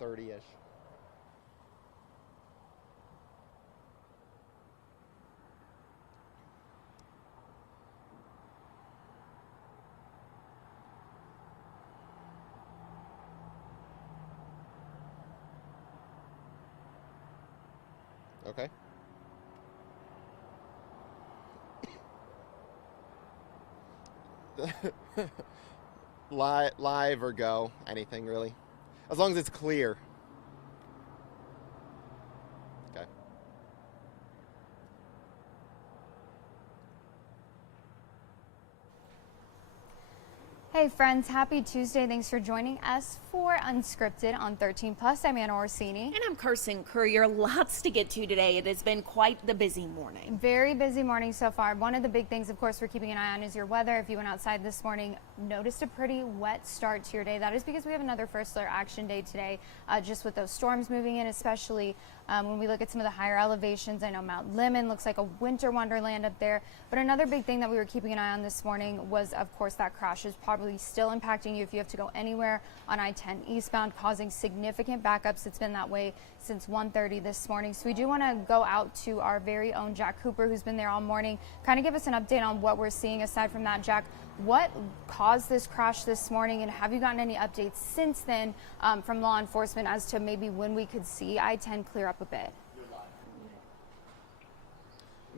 1:30-ish. Okay. Live or go, anything really, as long as it's clear. Okay. Hey friends, happy Tuesday. Thanks for joining us for Unscripted on 13 Plus. I'm Anna Orsini. And I'm Carson Courier. Lots to get to today. It has been quite the busy morning. Very busy morning so far. One of the big things, of course, we're keeping an eye on is your weather. If you went outside this morning, noticed a pretty wet start to your day. That is because we have another first alert action day today, just with those storms moving in, especially when we look at some of the higher elevations. I know Mount Lemmon looks like a winter wonderland up there. But another big thing that we were keeping an eye on this morning was, of course, that crash is probably still impacting you if you have to go anywhere on I-10 eastbound, causing significant backups. It's been that way since 1:30 this morning. So we do want to go out to our very own Jack Cooper, who's been there all morning, kind of give us an update on what we're seeing. Aside from that, Jack, what caused this crash this morning, and have you gotten any updates since then from law enforcement as to maybe when we could see I-10 clear up a bit?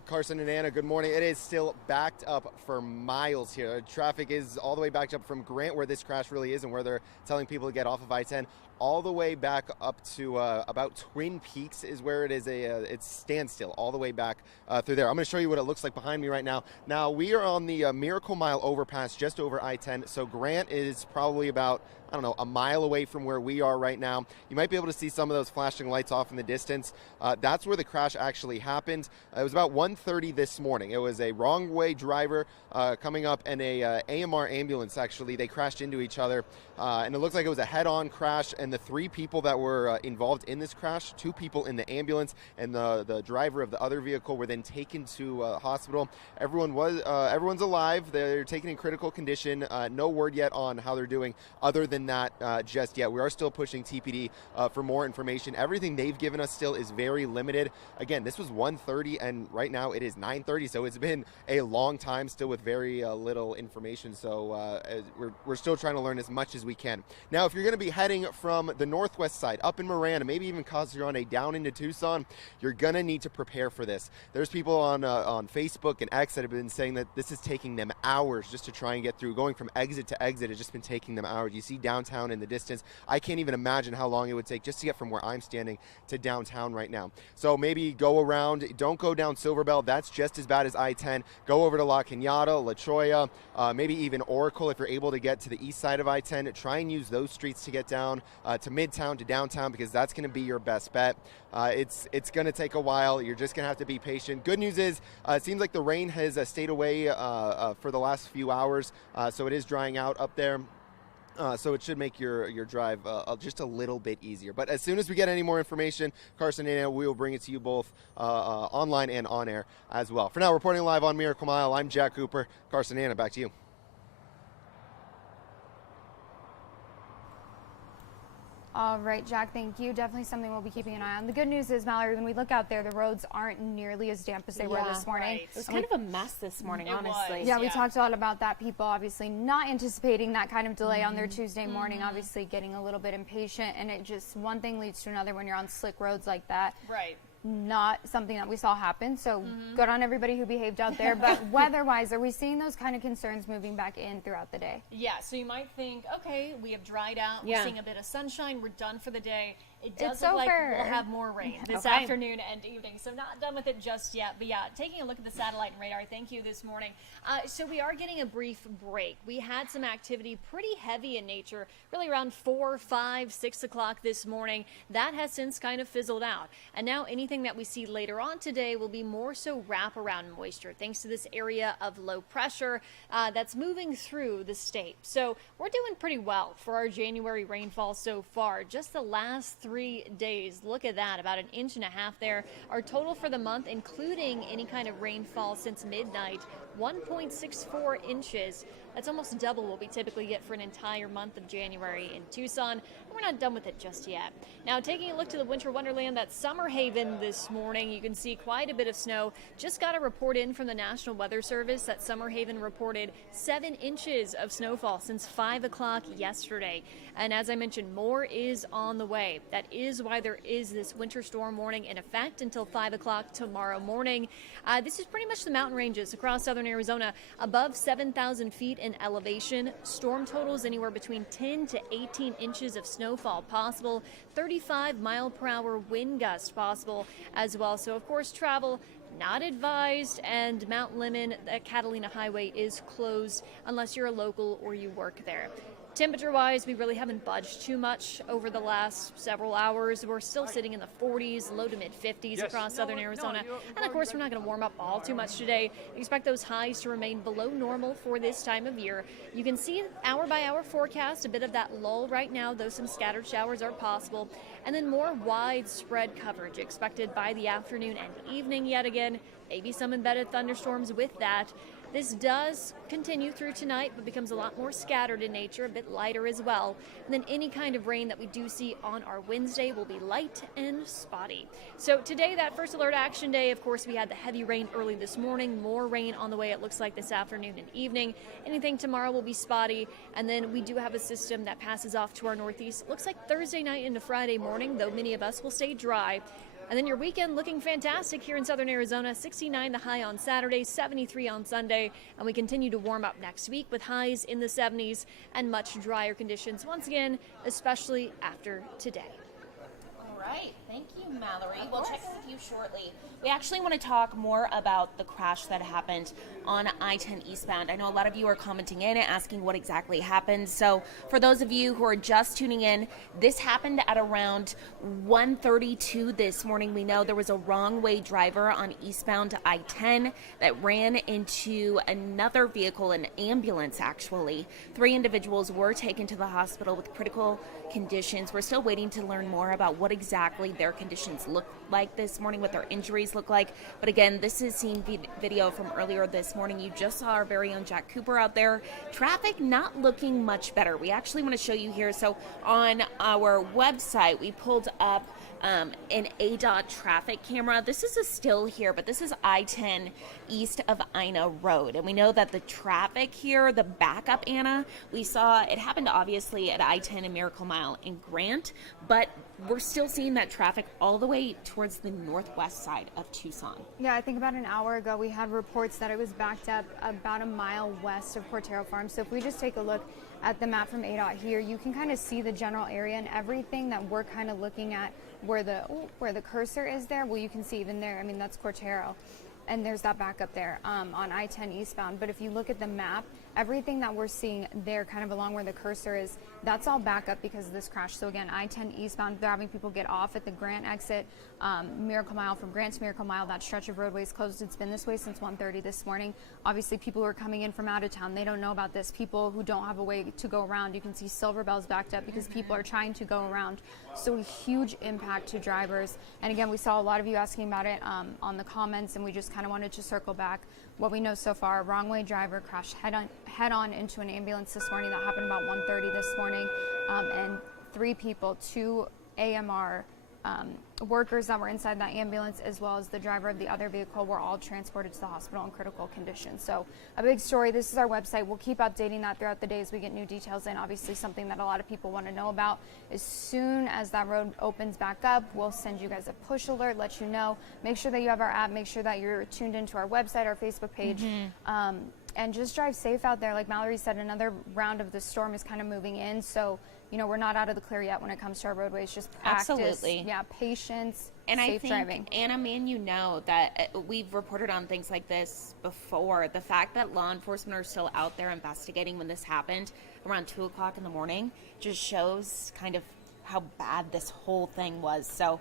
Carson and Anna, good morning. It is still backed up for miles here. Traffic is all the way backed up from Grant, where this crash really is and where they're telling people to get off of I-10, all the way back up to about Twin Peaks is where it is it's standstill all the way back through there. I'm going to show you what it looks like behind me right now. Now, we are on the Miracle Mile overpass just over I-10, so Grant is probably about, I don't know, a mile away from where we are right now. You might be able to see some of those flashing lights off in the distance. That's where the crash actually happened. It was about 1:30 this morning. It was a wrong way driver coming up and a AMR ambulance, actually. They crashed into each other, and it looks like it was a head-on crash, and the three people that were involved in this crash, two people in the ambulance and the driver of the other vehicle, were then taken to hospital. Everyone's alive. They're taken in critical condition. No word yet on how they're doing other than that just yet. We are still pushing TPD for more information. Everything they've given us still is very limited. Again, this was 1:30 and right now it is 9:30, so it's been a long time still with very little information. So we're still trying to learn as much as we can. Now, if you're going to be heading from the northwest side up in Miranda, maybe even Causarone down into Tucson, you're going to need to prepare for this. There's people on Facebook and X that have been saying that this is taking them hours just to try and get through. Going from exit to exit has just been taking them hours. You see downtown in the distance. I can't even imagine how long it would take just to get from where I'm standing to downtown right now. So maybe go around. Don't go down Silverbell. That's just as bad as I-10. Go over to La Cañada, La Cholla, maybe even Oracle if you're able to get to the east side of I-10. Try and use those streets to get down to Midtown, to downtown, because that's going to be your best bet. It's going to take a while. You're just going to have to be patient. Good news is it seems like the rain has stayed away for the last few hours, so it is drying out up there. So it should make your drive just a little bit easier. But as soon as we get any more information, Carson and Anna, we will bring it to you both online and on air as well. For now, reporting live on Miracle Mile, I'm Jack Cooper. Carson and Anna, back to you. All right, Jack, thank you. Definitely something we'll be keeping an eye on. The good news is, Mallory, when we look out there, the roads aren't nearly as damp as they were this morning. Right. It was kind of a mess this morning, honestly. Yeah, we talked a lot about that. People obviously not anticipating that kind of delay on their Tuesday morning, obviously getting a little bit impatient, and it just, one thing leads to another when you're on slick roads like that. Right. Not something that we saw happen, so good on everybody who behaved out there. But weather-wise, are we seeing those kind of concerns moving back in throughout the day? Yeah, so you might think, okay, we have dried out, we're seeing a bit of sunshine, we're done for the day. It does look like we'll have more rain this afternoon and evening, so not done with it just yet. But yeah, taking a look at the satellite and radar, thank you this morning. So we are getting a brief break. We had some activity pretty heavy in nature, really around 4, 5, 6 o'clock this morning. That has since kind of fizzled out. And now anything that we see later on today will be more so wraparound moisture, thanks to this area of low pressure that's moving through the state. So we're doing pretty well for our January rainfall so far. Just the last 3 days, look at that, about 1.5 inches there. Our total for the month, including any kind of rainfall since midnight, 1.64 inches. That's almost double what we typically get for an entire month of January in Tucson. And we're not done with it just yet. Now, taking a look to the winter wonderland, that Summer Haven this morning, you can see quite a bit of snow. Just got a report in from the National Weather Service that Summer Haven reported 7 inches of snowfall since 5 o'clock yesterday. And as I mentioned, more is on the way. That is why there is this winter storm warning in effect until 5 o'clock tomorrow morning. This is pretty much the mountain ranges across southern Arizona, above 7,000 feet in elevation. Storm totals anywhere between 10 to 18 inches of snowfall possible, 35-mile-per-hour wind gusts possible as well. So, of course, travel not advised, and Mount Lemmon, the Catalina Highway, is closed unless you're a local or you work there. Temperature-wise, we really haven't budged too much over the last several hours. We're still sitting in the 40s, low to mid-50s across southern Arizona. And, of course, we're not going to warm up all too much today. Expect those highs to remain below normal for this time of year. You can see hour-by-hour forecast, a bit of that lull right now, though some scattered showers are possible. And then more widespread coverage expected by the afternoon and evening yet again. Maybe some embedded thunderstorms with that. This does continue through tonight, but becomes a lot more scattered in nature, a bit lighter as well. And then any kind of rain that we do see on our Wednesday will be light and spotty. So today, that first alert action day, of course, we had the heavy rain early this morning, more rain on the way it looks like this afternoon and evening. Anything tomorrow will be spotty. And then we do have a system that passes off to our northeast. Looks like Thursday night into Friday morning, though many of us will stay dry. And then your weekend looking fantastic here in southern Arizona. 69 the high on Saturday, 73 on Sunday. And we continue to warm up next week with highs in the 70s and much drier conditions once again, especially after today. All right. Thank you, Mallory. We'll check in with you shortly. We actually want to talk more about the crash that happened on I-10 eastbound. I know a lot of you are commenting in and asking what exactly happened. So for those of you who are just tuning in, this happened at around 1:32 this morning. We know there was a wrong-way driver on eastbound I-10 that ran into another vehicle, an ambulance actually. 3 individuals were taken to the hospital with critical conditions. We're still waiting to learn more about what exactly their conditions look like this morning, what their injuries look like. But again, this is seen video from earlier this morning. You just saw our very own Jack Cooper out there. Traffic not looking much better. We actually want to show you here. So on our website, we pulled up an ADOT traffic camera. This is a still here, but this is I-10 east of Ina Road. And we know that the traffic here, the backup, Anna, we saw it happened obviously at I-10 and Miracle Mile in Grant, but we're still seeing that traffic all the way towards the northwest side of Tucson. Yeah, I think about an hour ago we had reports that it was backed up about a mile west of Cortero Farm. So if we just take a look at the map from ADOT here, you can kind of see the general area and everything that we're kind of looking at where the cursor is there. Well, you can see even there, I mean, that's Cortero. And there's that backup there on I-10 eastbound. But if you look at the map, everything that we're seeing there kind of along where the cursor is, that's all backup because of this crash. So again, I-10 eastbound, they're having people get off at the Grant exit. Miracle Mile, from Grant to Miracle Mile, that stretch of roadway is closed. It's been this way since 1:30 this morning. Obviously, people who are coming in from out of town, they don't know about this. People who don't have a way to go around, you can see Silver Bell's backed up because people are trying to go around. So a huge impact to drivers. And again, we saw a lot of you asking about it on the comments, and we just kind of wanted to circle back. What we know so far, wrong way driver crashed head on into an ambulance this morning. That happened about 1:30 this morning. And 3 people, 2 AMR workers that were inside that ambulance, as well as the driver of the other vehicle, were all transported to the hospital in critical condition. So a big story. This is our website. We'll keep updating that throughout the day as we get new details in. Obviously, something that a lot of people want to know about. As soon as that road opens back up, we'll send you guys a push alert, let you know. Make sure that you have our app. Make sure that you're tuned into our website, our Facebook page. And just drive safe out there. Like Mallory said, another round of the storm is kind of moving in. So, you know, we're not out of the clear yet when it comes to our roadways. Just practice. Absolutely. Yeah, patience, and safe I think, driving. Anna, man, you know that we've reported on things like this before. The fact that law enforcement are still out there investigating when this happened around 2 o'clock in the morning just shows kind of how bad this whole thing was. So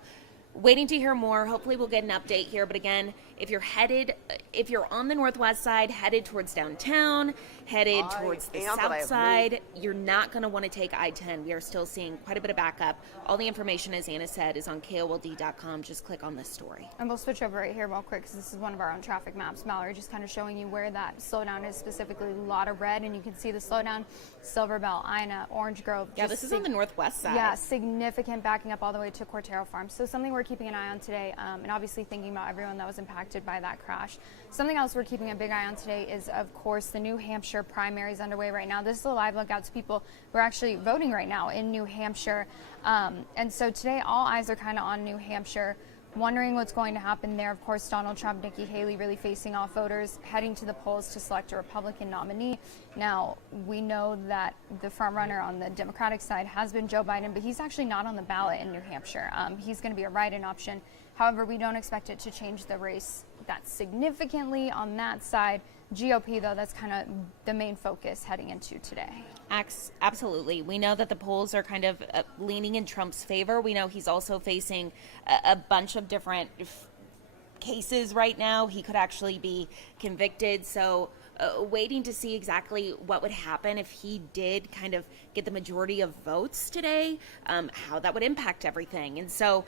waiting to hear more. Hopefully we'll get an update here. But again, if you're on the northwest side, headed towards downtown, headed towards the south side, you're not going to want to take I-10. We are still seeing quite a bit of backup. All the information, as Anna said, is on KOLD.com. Just click on this story. And we'll switch over right here real quick because this is one of our own traffic maps. Mallory just kind of showing you where that slowdown is, specifically a lot of red, and you can see the slowdown, Silver Bell, Ina, Orange Grove. Yeah, this is on the northwest side. Yeah, significant backing up all the way to Cortero Farms. So something we're keeping an eye on today, and obviously thinking about everyone that was impacted by that crash. Something else we're keeping a big eye on today is, of course, the New Hampshire primaries underway right now. This is a live look out to people who are actually voting right now in New Hampshire. And so today, all eyes are kind of on New Hampshire, wondering what's going to happen there. Of course, Donald Trump, Nikki Haley really facing off voters, heading to the polls to select a Republican nominee. Now, we know that the front runner on the Democratic side has been Joe Biden, but he's actually not on the ballot in New Hampshire. He's going to be a write-in option. However, we don't expect it to change the race that significantly on that side. GOP, though, that's kind of the main focus heading into today. Absolutely. We know that the polls are kind of leaning in Trump's favor. We know he's also facing a bunch of different cases right now. He could actually be convicted. So waiting to see exactly what would happen if he did kind of get the majority of votes today, how that would impact everything. And so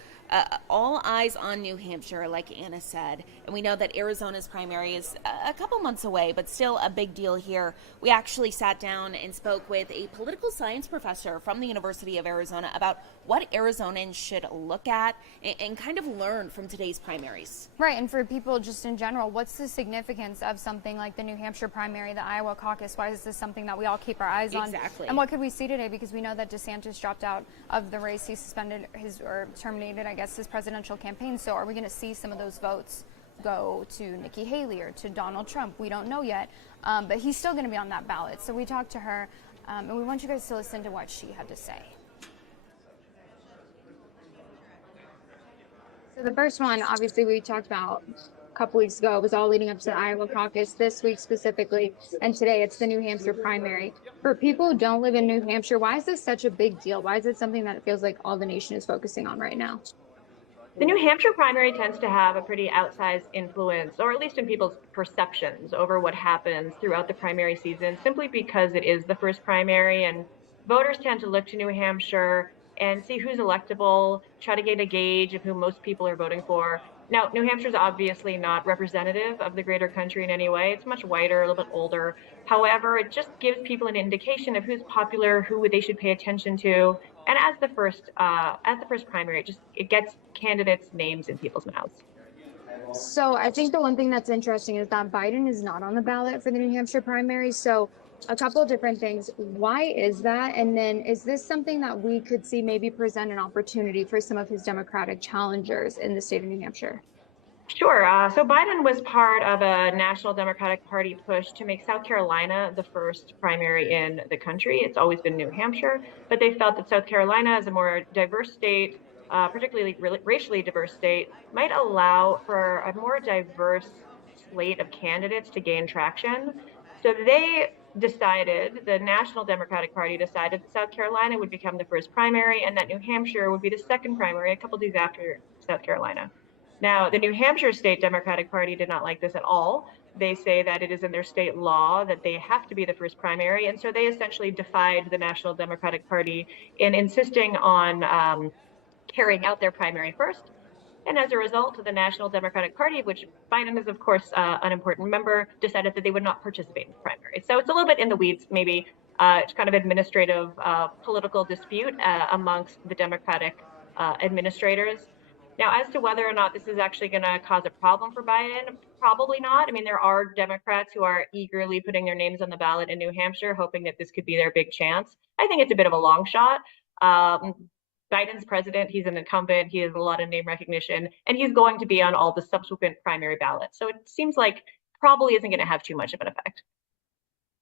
all eyes on New Hampshire, like Anna said. And we know that Arizona's primary is a couple months away, but still a big deal here. We actually sat down and spoke with a political science professor from the University of Arizona about what Arizonans should look at and kind of learn from today's primaries. Right, and for people just in general, what's the significance of something like the New Hampshire primary, the Iowa caucus? Why is this something that we all keep our eyes on? Exactly. And what could we see today? Because we know that DeSantis dropped out of the race. He suspended or terminated, I guess, his presidential campaign. So are we going to see some of those votes go to Nikki Haley or to Donald Trump? We don't know yet, but he's still going to be on that ballot. So we talked to her, and we want you guys to listen to what she had to say. So the first one, obviously, we talked about a couple weeks ago. It was all leading up to the Iowa caucus, this week specifically, and today it's the New Hampshire primary. For people who don't live in New Hampshire, why is this such a big deal? Why is it something that it feels like all the nation is focusing on right now? The New Hampshire primary tends to have a pretty outsized influence, or at least in people's perceptions, over what happens throughout the primary season, simply because it is the first primary, and voters tend to look to New Hampshire and see who's electable, try to get a gauge of who most people are voting for. Now, New Hampshire is obviously not representative of the greater country in any way. It's much wider, a little bit older. However, it just gives people an indication of who's popular, who they should pay attention to. And as the first primary, it gets candidates' names in people's mouths. So I think the one thing that's interesting is that Biden is not on the ballot for the New Hampshire primary. So a couple of different things. Why is that? And then is this something that we could see maybe present an opportunity for some of his Democratic challengers in the state of New Hampshire? Sure. So Biden was part of a National Democratic Party push to make South Carolina the first primary in the country. It's always been New Hampshire, but they felt that South Carolina is a more diverse state, particularly racially diverse state, might allow for a more diverse slate of candidates to gain traction. So the National Democratic Party decided that South Carolina would become the first primary and that New Hampshire would be the second primary a couple days after South Carolina. Now, the New Hampshire State Democratic Party did not like this at all. They say that it is in their state law that they have to be the first primary, and so they essentially defied the National Democratic Party in insisting on carrying out their primary first. And as a result, the National Democratic Party, of which Biden is, of course, an important member, decided that they would not participate in the primary. So it's a little bit in the weeds, maybe. It's kind of administrative political dispute amongst the Democratic administrators. Now, as to whether or not this is actually going to cause a problem for Biden, probably not. I mean, there are Democrats who are eagerly putting their names on the ballot in New Hampshire, hoping that this could be their big chance. I think it's a bit of a long shot. Biden's president, he's an incumbent, he has a lot of name recognition, and he's going to be on all the subsequent primary ballots. So it seems like probably isn't going to have too much of an effect.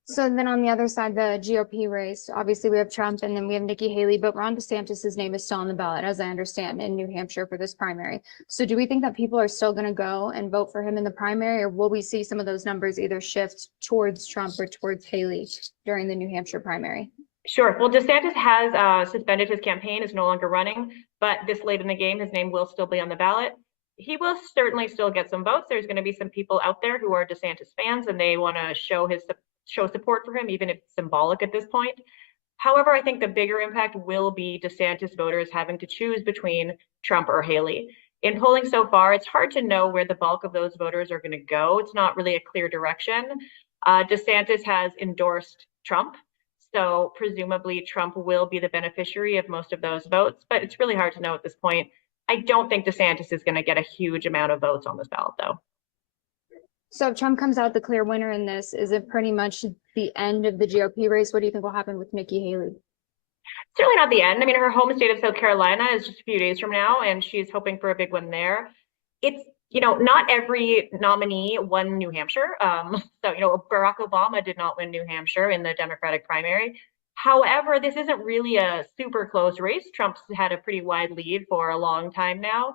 So then on the other side, the GOP race, obviously we have Trump and then we have Nikki Haley, but Ron DeSantis' name is still on the ballot, as I understand, in New Hampshire for this primary. So do we think that people are still going to go and vote for him in the primary, or will we see some of those numbers either shift towards Trump or towards Haley during the New Hampshire primary? Sure. Well, DeSantis has suspended his campaign, is no longer running, but this late in the game, his name will still be on the ballot. he will certainly still get some votes. There's going to be some people out there who are DeSantis fans and they want to show support for him, even if it's symbolic at this point. However, I think the bigger impact will be DeSantis voters having to choose between Trump or Haley. In polling so far, it's hard to know where the bulk of those voters are going to go. It's not really a clear direction. DeSantis has endorsed Trump, so presumably Trump will be the beneficiary of most of those votes, but it's really hard to know at this point. I don't think DeSantis is going to get a huge amount of votes on this ballot, though. So if Trump comes out the clear winner in this, is it pretty much the end of the GOP race? What do you think will happen with Nikki Haley? Certainly not the end. I mean, her home state of South Carolina is just a few days from now, and she's hoping for a big win there. It's, not every nominee won New Hampshire. So, Barack Obama did not win New Hampshire in the Democratic primary. However, this isn't really a super close race. Trump's had a pretty wide lead for a long time now.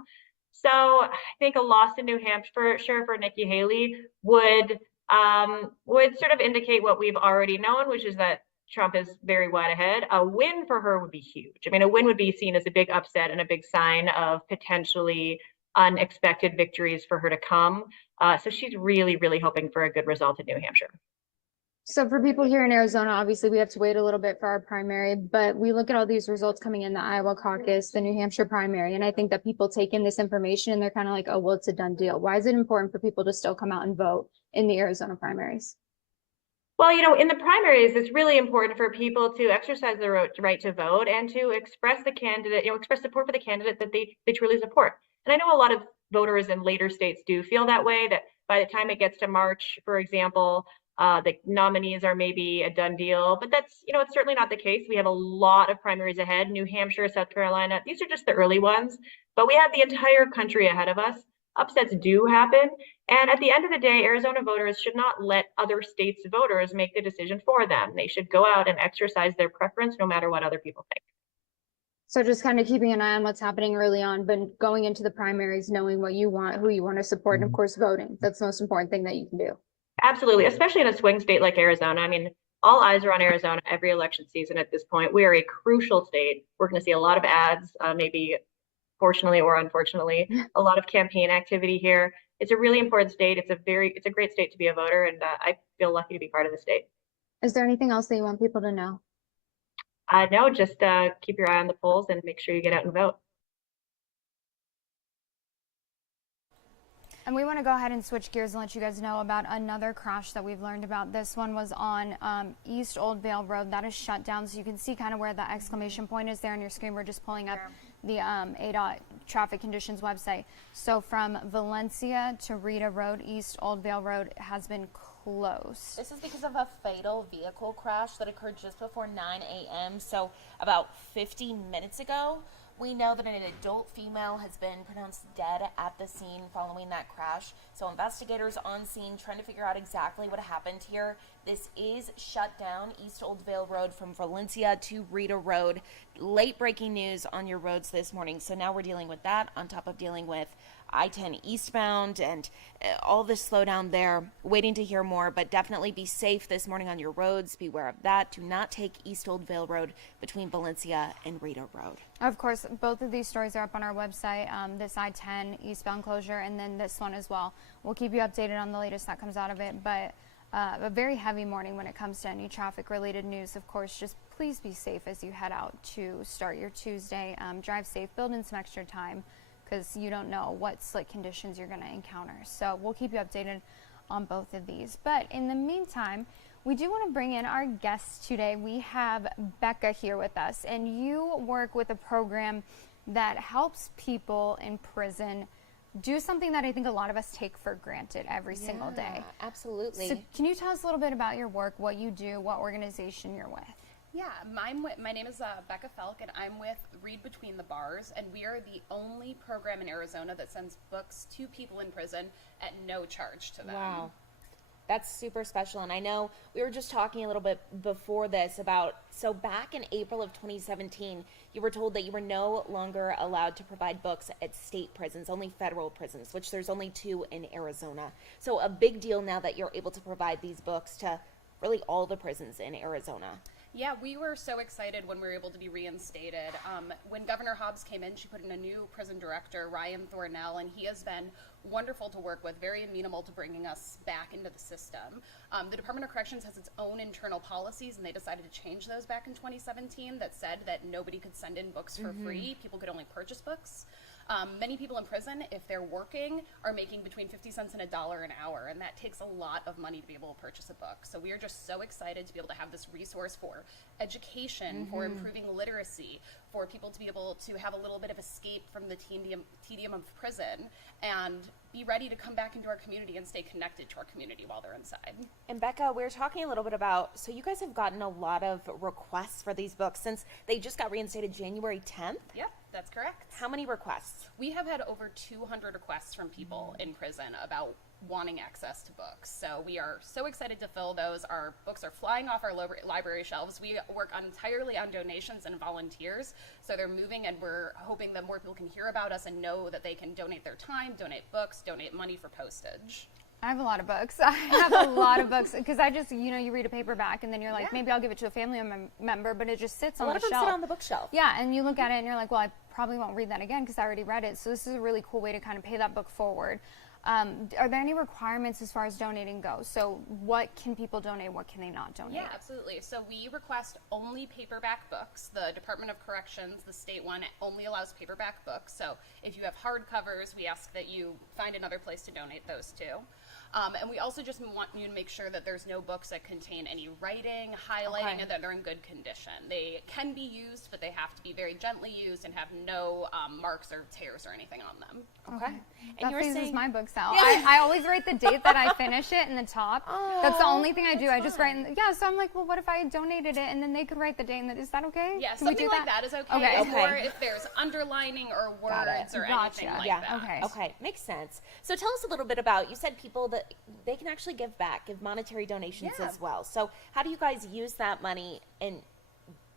So I think a loss in New Hampshire for Nikki Haley would sort of indicate what we've already known, which is that Trump is very wide ahead. A win for her would be huge. I mean, a win would be seen as a big upset and a big sign of potentially unexpected victories for her to come. So she's really, really hoping for a good result in New Hampshire. So for people here in Arizona, obviously we have to wait a little bit for our primary, but we look at all these results coming in the Iowa caucus, the New Hampshire primary, and I think that people take in this information and they're kind of like, oh, well, it's a done deal. Why is it important for people to still come out and vote in the Arizona primaries? Well, in the primaries, it's really important for people to exercise their right to vote and to express express support for the candidate that they truly support. And I know a lot of voters in later states do feel that way, that by the time it gets to March, for example, the nominees are maybe a done deal, but that's, it's certainly not the case. We have a lot of primaries ahead, New Hampshire, South Carolina. These are just the early ones, but we have the entire country ahead of us. Upsets do happen. And at the end of the day, Arizona voters should not let other states' voters make the decision for them. They should go out and exercise their preference no matter what other people think. So just kind of keeping an eye on what's happening early on, but going into the primaries, knowing what you want, who you want to support, and of course, voting. That's the most important thing that you can do. Absolutely, especially in a swing state like Arizona. I mean, all eyes are on Arizona every election season at this point. We are a crucial state. We're going to see a lot of ads, maybe fortunately or unfortunately, a lot of campaign activity here. It's a really important state. It's a great state to be a voter, and I feel lucky to be part of the state. Is there anything else that you want people to know? No, just keep your eye on the polls and make sure you get out and vote. And we want to go ahead and switch gears and let you guys know about another crash that we've learned about. This one was on East Old Vale Road. That is shut down, so you can see kind of where the exclamation point is there on your screen. We're just pulling up the ADOT traffic conditions website. So from Valencia to Rita Road, East Old Vale Road has been closed. This is because of a fatal vehicle crash that occurred just before 9 a.m., so about 50 minutes ago. We know that an adult female has been pronounced dead at the scene following that crash. So investigators on scene trying to figure out exactly what happened here. This is shut down, East Old Vale Road from Valencia to Rita Road. Late breaking news on your roads this morning. So now we're dealing with that on top of dealing with I-10 eastbound and all the slowdown there. Waiting to hear more, but definitely be safe this morning on your roads. Beware of that. Do not take East Old Vale Road between Valencia and Rita Road. Of course, both of these stories are up on our website, this I-10 eastbound closure and then this one as well. We'll keep you updated on the latest that comes out of it, but a very heavy morning when it comes to any traffic-related news. Of course, just please be safe as you head out to start your Tuesday. Drive safe, build in some extra time, because you don't know what slick conditions you're going to encounter. So we'll keep you updated on both of these. But in the meantime, we do want to bring in our guests today. We have Becca here with us, and you work with a program that helps people in prison do something that I think a lot of us take for granted every single day. Absolutely. So can you tell us a little bit about your work, what you do, what organization you're with? Yeah, my name is Becca Felk, and I'm with Read Between the Bars, and we are the only program in Arizona that sends books to people in prison at no charge to them. Wow. That's super special. And I know we were just talking a little bit before this about, so back in April of 2017, you were told that you were no longer allowed to provide books at state prisons, only federal prisons, which there's only 2 in Arizona. So a big deal now that you're able to provide these books to really all the prisons in Arizona. Yeah, we were so excited when we were able to be reinstated. When Governor Hobbs came in, she put in a new prison director, Ryan Thornell, and he has been wonderful to work with, very amenable to bringing us back into the system. The Department of Corrections has its own internal policies, and they decided to change those back in 2017 that said that nobody could send in books for free. People could only purchase books. Many people in prison, if they're working, are making between 50 cents and $1 an hour, and that takes a lot of money to be able to purchase a book. So we are just so excited to be able to have this resource for education, for improving literacy, for people to be able to have a little bit of escape from the tedium of prison, and be ready to come back into our community and stay connected to our community while they're inside. And Becca, we were talking a little bit about, so you guys have gotten a lot of requests for these books since they just got reinstated January 10th? Yep, that's correct. How many requests? We have had over 200 requests from people in prison about wanting access to books. So we are so excited to fill those. Our books are flying off our library shelves. We work entirely on donations and volunteers. So they're moving, and we're hoping that more people can hear about us and know that they can donate their time, donate books, donate money for postage. I have a lot of books. I have a lot of books because I just, you read a paperback and then you're like, maybe I'll give it to a family member, but it just sits on the shelf. A lot of them sit on the bookshelf. Yeah, and you look at it and you're like, well, I probably won't read that again because I already read it. So this is a really cool way to kind of pay that book forward. Are there any requirements as far as donating goes? So what can people donate? What can they not donate? Yeah, absolutely. So we request only paperback books. The Department of Corrections, the state one, only allows paperback books. So if you have hardcovers, we ask that you find another place to donate those to. And we also just want you to make sure that there's no books that contain any writing, highlighting, and that they're in good condition. They can be used, but they have to be very gently used and have no marks or tears or anything on them. Okay. And that phases my books out. I always write the date that I finish it in the top. That's the only thing I do. I just write, so I'm like, well, what if I donated it and then they could write the date? And is that okay? Yeah, Can something like that is okay. Okay. Or if there's underlining or words or anything like that. Okay, makes sense. So tell us a little bit about, you said people that they can actually give back, give monetary donations as well. So how do you guys use that money and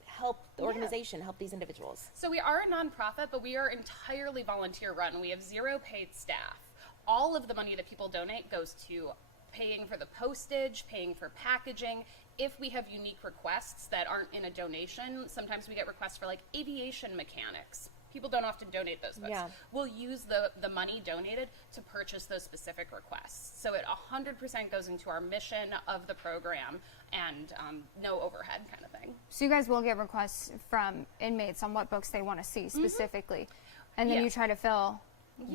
help the organization, help these individuals? So we are a nonprofit, but we are entirely volunteer run. We have 0 paid staff. All of the money that people donate goes to paying for the postage, paying for packaging. If we have unique requests that aren't in a donation, sometimes we get requests for like aviation mechanics. People don't often donate those books. We'll use the money donated to purchase those specific requests. So it 100% goes into our mission of the program and no overhead kind of thing. So you guys will get requests from inmates on what books they want to see specifically. And then you try to fill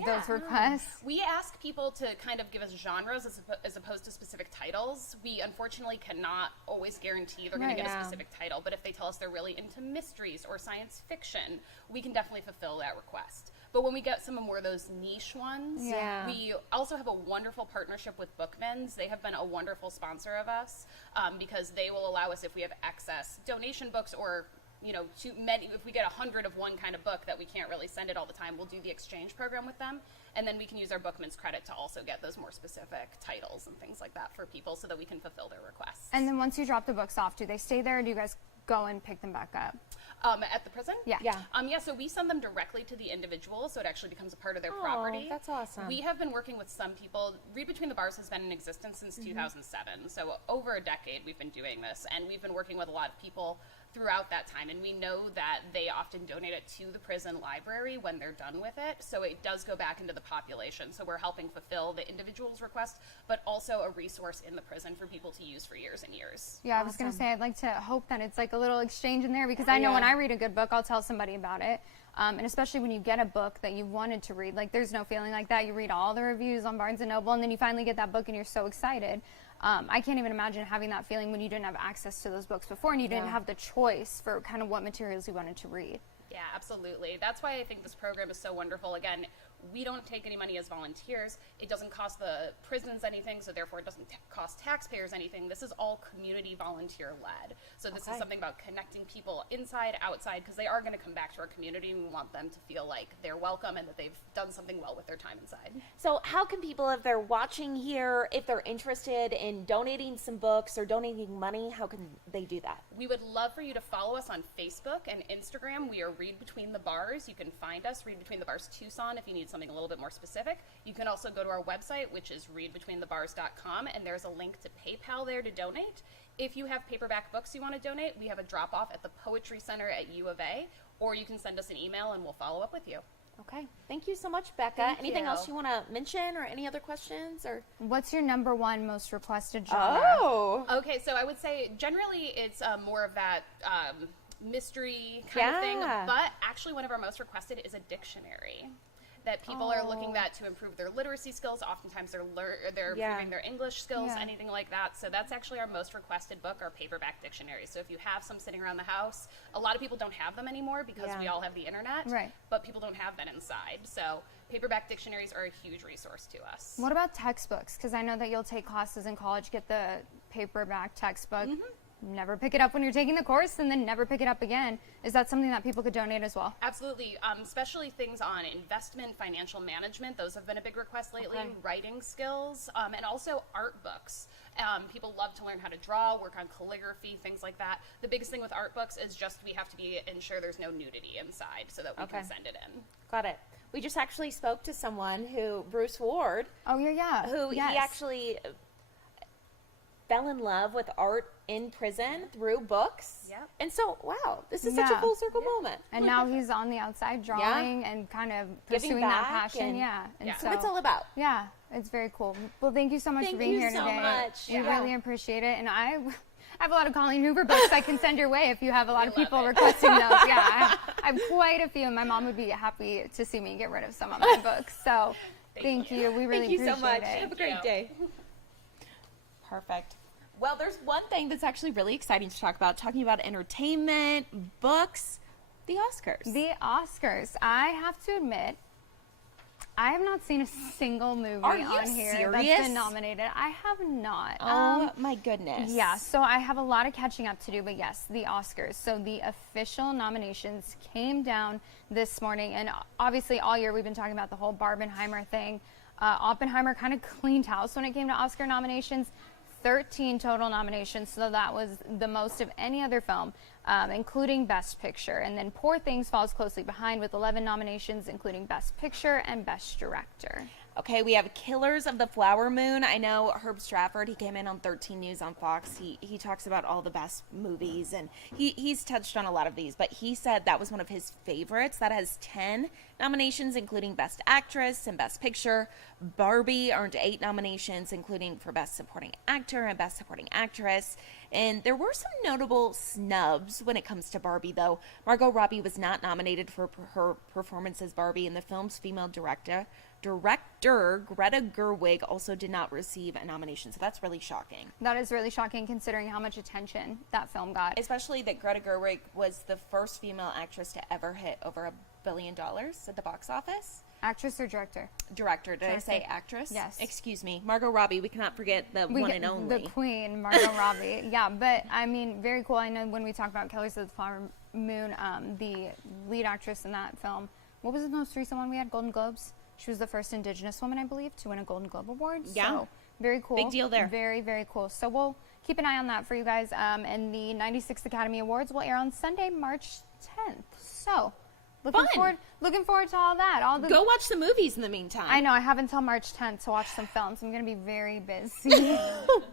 those requests. We ask people to kind of give us genres as opposed to specific titles. We unfortunately cannot always guarantee they're going to get a specific title, but if they tell us they're really into mysteries or science fiction, we can definitely fulfill that request. But when we get some more of those niche ones, we also have a wonderful partnership with Bookmans. They have been a wonderful sponsor of us because they will allow us, if we have excess donation books or too many, if we get 100 of one kind of book that we can't really send it all the time, we'll do the exchange program with them, and then we can use our Bookman's credit to also get those more specific titles and things like that for people so that we can fulfill their requests. And then once you drop the books off, do they stay there or do you guys go and pick them back up? At the prison? So we send them directly to the individual, so it actually becomes a part of their property. That's awesome. We have been working with some people. Read Between the Bars has been in existence since 2007, so over a decade we've been doing this, and we've been working with a lot of people throughout that time, and we know that they often donate it to the prison library when they're done with it, so it does go back into the population. So we're helping fulfill the individual's request, but also a resource in the prison for people to use for years and years. I was going to say, I'd like to hope that it's like a little exchange in there, because I know when I read a good book, I'll tell somebody about it. And especially when you get a book that you wanted to read, like there's no feeling like that. You read all the reviews on Barnes & Noble, and then you finally get that book and you're so excited. I can't even imagine having that feeling when you didn't have access to those books before and you didn't have the choice for kind of what materials you wanted to read. Yeah, absolutely. That's why I think this program is so wonderful. Again, we don't take any money as volunteers. It doesn't cost the prisons anything, so therefore it doesn't cost taxpayers anything. This is all community volunteer led. So this is something about connecting people inside, outside, because they are going to come back to our community, and we want them to feel like they're welcome and that they've done something well with their time inside. So how can people, if they're watching here, if they're interested in donating some books or donating money, how can they do that? We would love for you to follow us on Facebook and Instagram. We are Read Between the Bars. You can find us, Read Between the Bars Tucson, if you need something a little bit more specific. You can also go to our website, which is readbetweenthebars.com, and there's a link to PayPal there to donate. If you have paperback books you want to donate, we have a drop-off at the Poetry Center at U of A, or you can send us an email and we'll follow up with you. Okay. Thank you so much, Becca. Anything else you want to mention, or any other questions? Or what's your number one most requested genre? Oh. Okay, so I would say generally it's more of that mystery kind of thing, but actually one of our most requested is a dictionary that people are looking at to improve their literacy skills. Oftentimes they're improving their English skills, anything like that. So that's actually our most requested book, our paperback dictionary. So if you have some sitting around the house, a lot of people don't have them anymore because we all have the internet, but people don't have that inside. So paperback dictionaries are a huge resource to us. What about textbooks? Because I know that you'll take classes in college, get the paperback textbook, never pick it up when you're taking the course, and then never pick it up again. Is that something that people could donate as well? Absolutely, especially things on investment, financial management. Those have been a big request lately. Writing skills, and also art books. People love to learn how to draw, work on calligraphy, things like that. The biggest thing with art books is just we have to ensure there's no nudity inside so that we can send it in. Got it. We just actually spoke to someone Bruce Ward. Oh, yeah. Who he actually fell in love with art in prison through books. Yep. And so, wow, this is such a full circle moment. And now he's on the outside drawing and kind of pursuing that passion. And so what it's all about. Yeah, it's very cool. Well, thank you so much for being here today. Thank you so much. We really appreciate it. And I have a lot of Colleen Hoover books I can send your way if you have a lot of people requesting those. I have quite a few, and my mom would be happy to see me get rid of some of my books. So thank you. We really appreciate it. Thank you so much. Have a great day. Perfect. Well, there's one thing that's actually really exciting to talk about, talking about entertainment, books, the Oscars. The Oscars. I have to admit, I have not seen a single movie on here that's been nominated. I have not. Oh, my goodness. Yeah, so I have a lot of catching up to do, but yes, the Oscars. So the official nominations came down this morning, and obviously all year we've been talking about the whole Barbenheimer thing. Oppenheimer kind of cleaned house when it came to Oscar nominations. 13 total nominations, so that was the most of any other film, including Best Picture. And then Poor Things falls closely behind with 11 nominations, including Best Picture and Best Director. Okay, we have Killers of the Flower Moon. I know Herb Stratford, he came in on 13 News on Fox. He talks about all the best movies, and he's touched on a lot of these, but he said that was one of his favorites. That has 10 nominations, including Best Actress and Best Picture. Barbie earned 8 nominations, including for Best Supporting Actor and Best Supporting Actress. And there were some notable snubs when it comes to Barbie, though. Margot Robbie was not nominated for her performance as Barbie, and the film's female director Greta Gerwig also did not receive a nomination, so that's really shocking. That is really shocking considering how much attention that film got. Especially that Greta Gerwig was the first female actress to ever hit over $1 billion at the box office. Actress or director? Director. Did I say actress? Yes. Excuse me. Margot Robbie. We cannot forget the one and only. The queen, Margot Robbie. Yeah, but I mean, very cool. I know when we talk about Killers of the Flower Moon, the lead actress in that film, what was the most recent one we had? Golden Globes? She was the first Indigenous woman, I believe, to win a Golden Globe Award. Yeah. So, very cool. Big deal there. Very, very cool. So we'll keep an eye on that for you guys. And the 96th Academy Awards will air on Sunday, March 10th. So, looking forward to all that. Go watch some movies in the meantime. I know. I have until March 10th to watch some films. I'm going to be very busy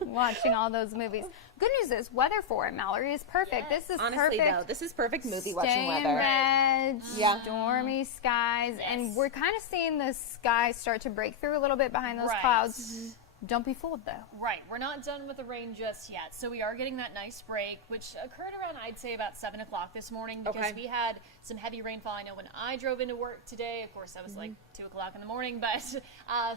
watching all those movies. Good news is weather for it, Mallory, is perfect. Yes. This is honestly, perfect. Though, this is perfect movie Stay watching weather. in bed, stormy skies, and we're kind of seeing the sky start to break through a little bit behind those clouds. Don't be fooled, though. Right. We're not done with the rain just yet. So we are getting that nice break, which occurred around, I'd say, about 7 o'clock this morning because we had some heavy rainfall. I know when I drove into work today, of course, that was like 2 o'clock in the morning, but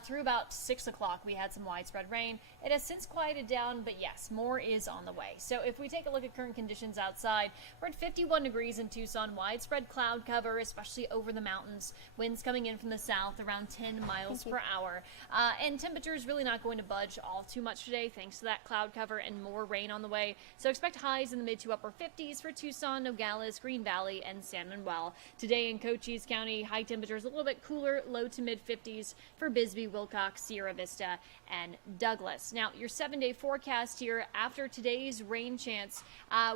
through about 6 o'clock, we had some widespread rain. It has since quieted down, but yes, more is on the way. So if we take a look at current conditions outside, we're at 51 degrees in Tucson, widespread cloud cover, especially over the mountains. Winds coming in from the south around 10 miles per hour. And temperatures really not going to budge all too much today thanks to that cloud cover and more rain on the way. So expect highs in the mid to upper 50s for Tucson, Nogales, Green Valley, and San Manuel. Today in Cochise County, high temperatures a little bit cooler, low to mid 50s for Bisbee, Wilcox, Sierra Vista, and Douglas. Now, your 7-day forecast here after today's rain chance,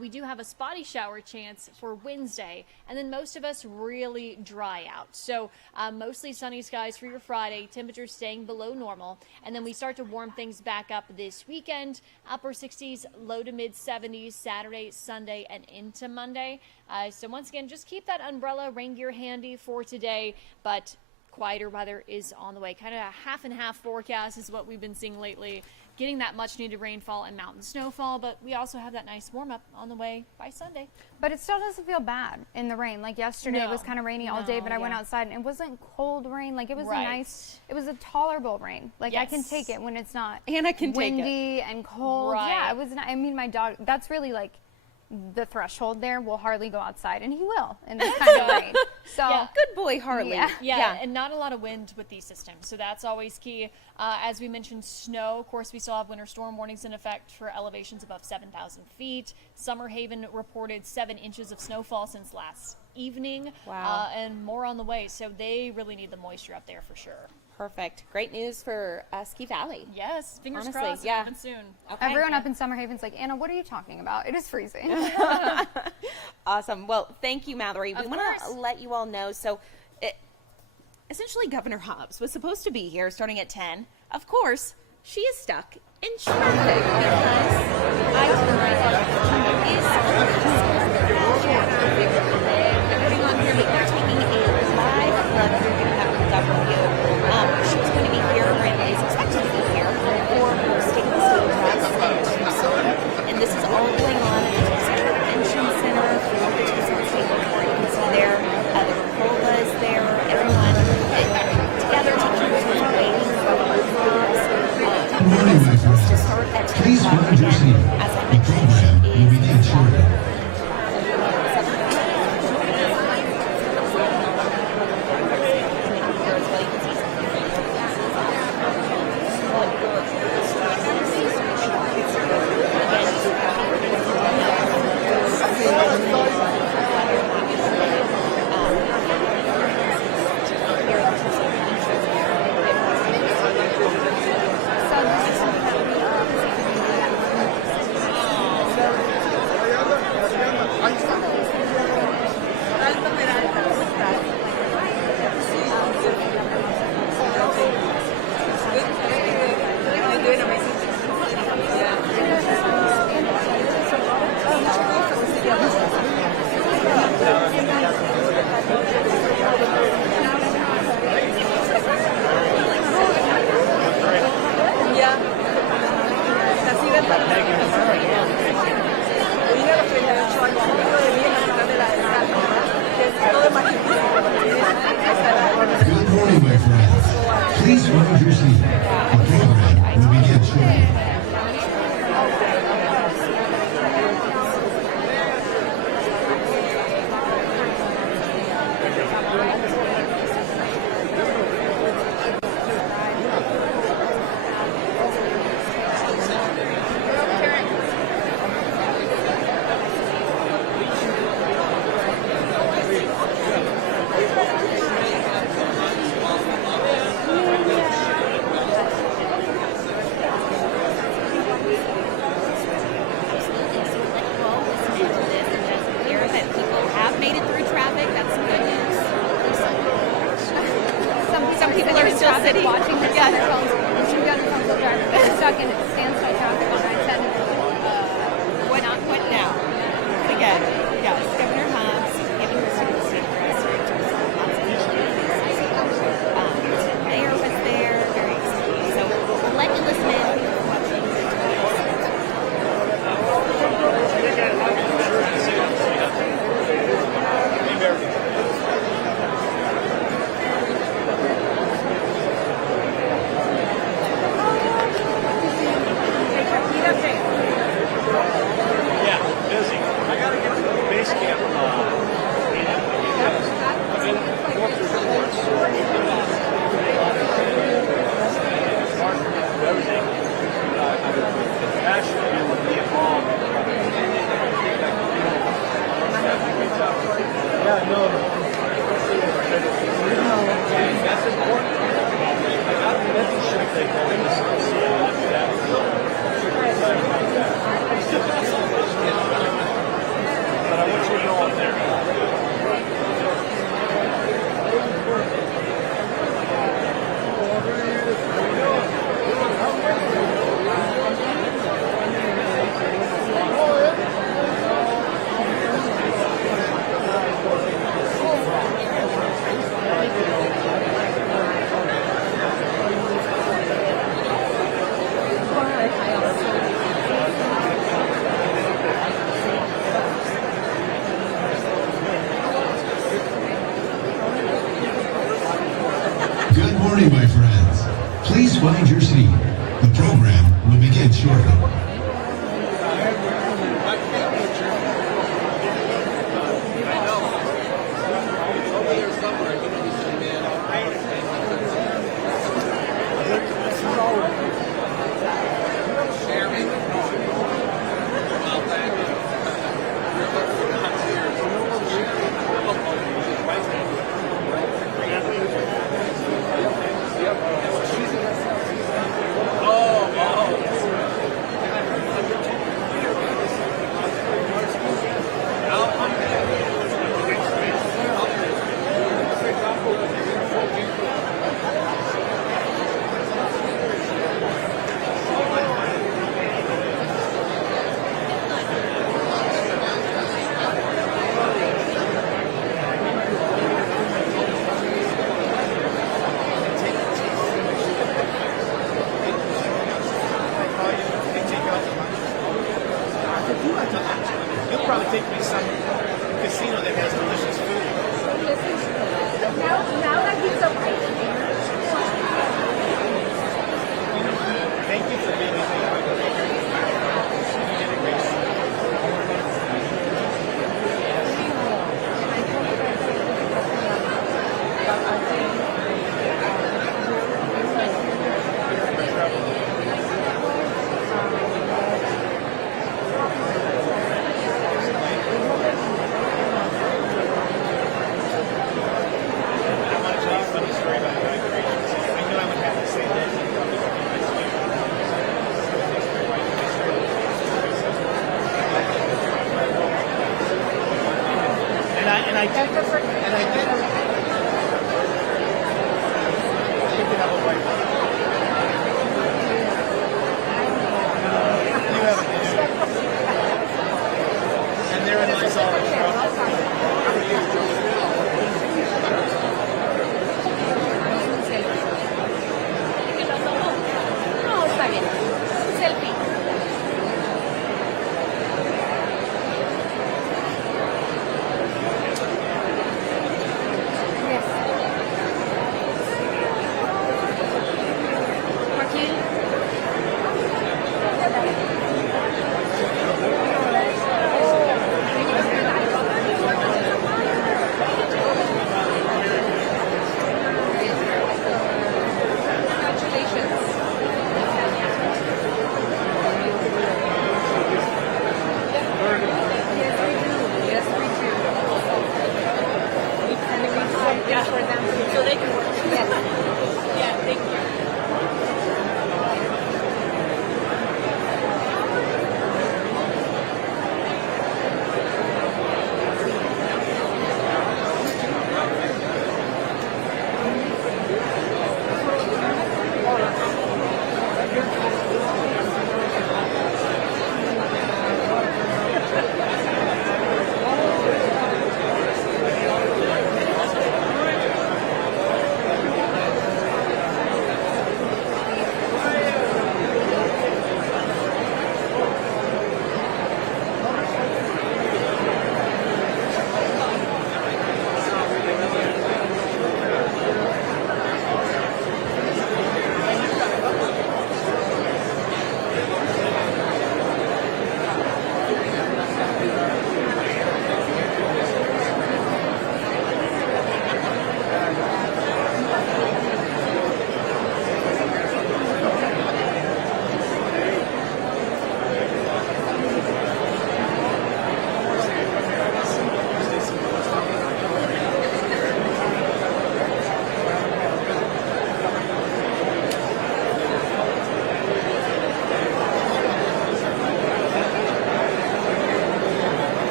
we do have a spotty shower chance for Wednesday, and then most of us really dry out. So mostly sunny skies for your Friday, temperatures staying below normal, and then we start to warm things back up this weekend. Upper 60s, low to mid 70s Saturday, Sunday, and into Monday. So once again, just keep that umbrella, rain gear handy for today, but quieter weather is on the way. Kind of a half and half forecast is what we've been seeing lately. Getting that much needed rainfall and mountain snowfall, but we also have that nice warm up on the way by Sunday. But it still doesn't feel bad in the rain. Like yesterday, it was kind of rainy all day, but I went outside and it wasn't cold rain. Like it was a nice, it was a tolerable rain. Like I can take it when it's not and I can windy take it. and cold. Yeah, it was not, I mean, my dog, that's really like the threshold there. Will hardly go outside, and he will in this kind of rain. So good boy, Harley. Yeah, and not a lot of wind with these systems, so that's always key. As we mentioned, snow. Of course, we still have winter storm warnings in effect for elevations above 7,000 feet. Summer Haven reported 7 inches of snowfall since last evening. Wow. And more on the way, so they really need the moisture up there for sure. Perfect. Great news for Ski Valley. Yes, fingers Honestly, crossed. yeah. Happen soon. Okay. everyone up in Summer Haven's like, Anna, what are you talking about? It is freezing. Awesome. Well, thank you, Mallory. We Of want course. to let you all know. So, essentially, Governor Hobbs was supposed to be here starting at 10. Of course, she is stuck in traffic because putting on here, but they're taking a live look at the W. She was going to be here and is expected to be here for her State of the State address in Tucson. And this is all going on at the Tucson Convention Center for the Tucson State Airport. You can see there, the Corolla is there, everyone together taking turns waiting for the Hobbs. It's supposed to start at 10 o'clock again. As I mentioned, it is Good morning, my friends. Please hold your seat. The program will begin shortly. Some people are still sitting. watching this on their phones. She's got a pencil driver. They're stuck in standstill traffic on I-10. What now? Again, yes, Governor Hobbs giving her State of the State address. Lots of people. The mayor was there, very exciting. So we'll let you listen in. find your seat. The program will begin shortly. You'll probably take me to some casino that has delicious food. Now that he's so right. Thank you for being with me. You did a great job. I want to tell you a funny story about migration. I knew I would have to say that. And I did. You can have a wife. You have a kid. And they're in my solid trouble. How are you? No, está bien. Selfie.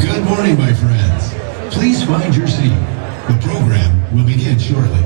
Good morning, my friends. Please find your seat. The program will begin shortly.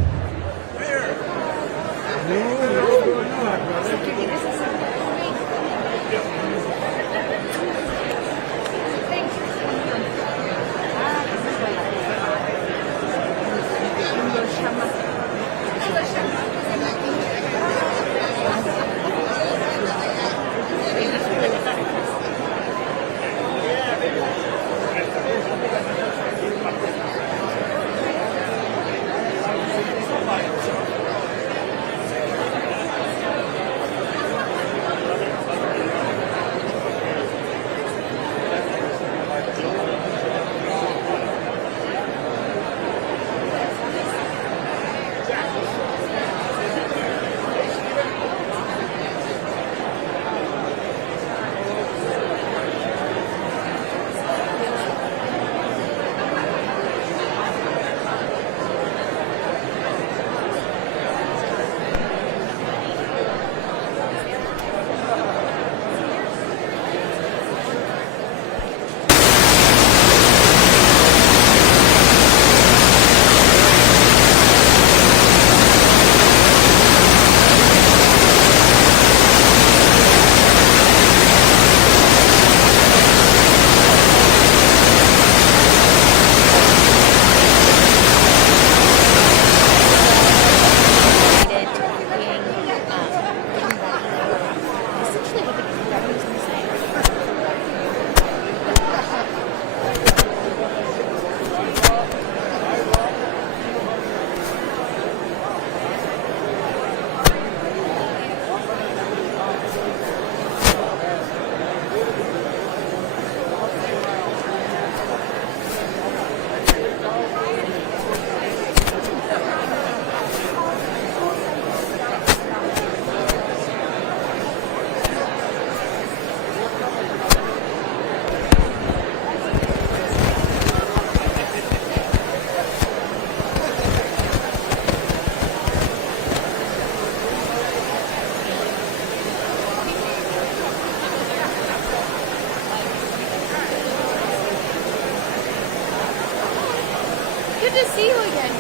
Good to see you again.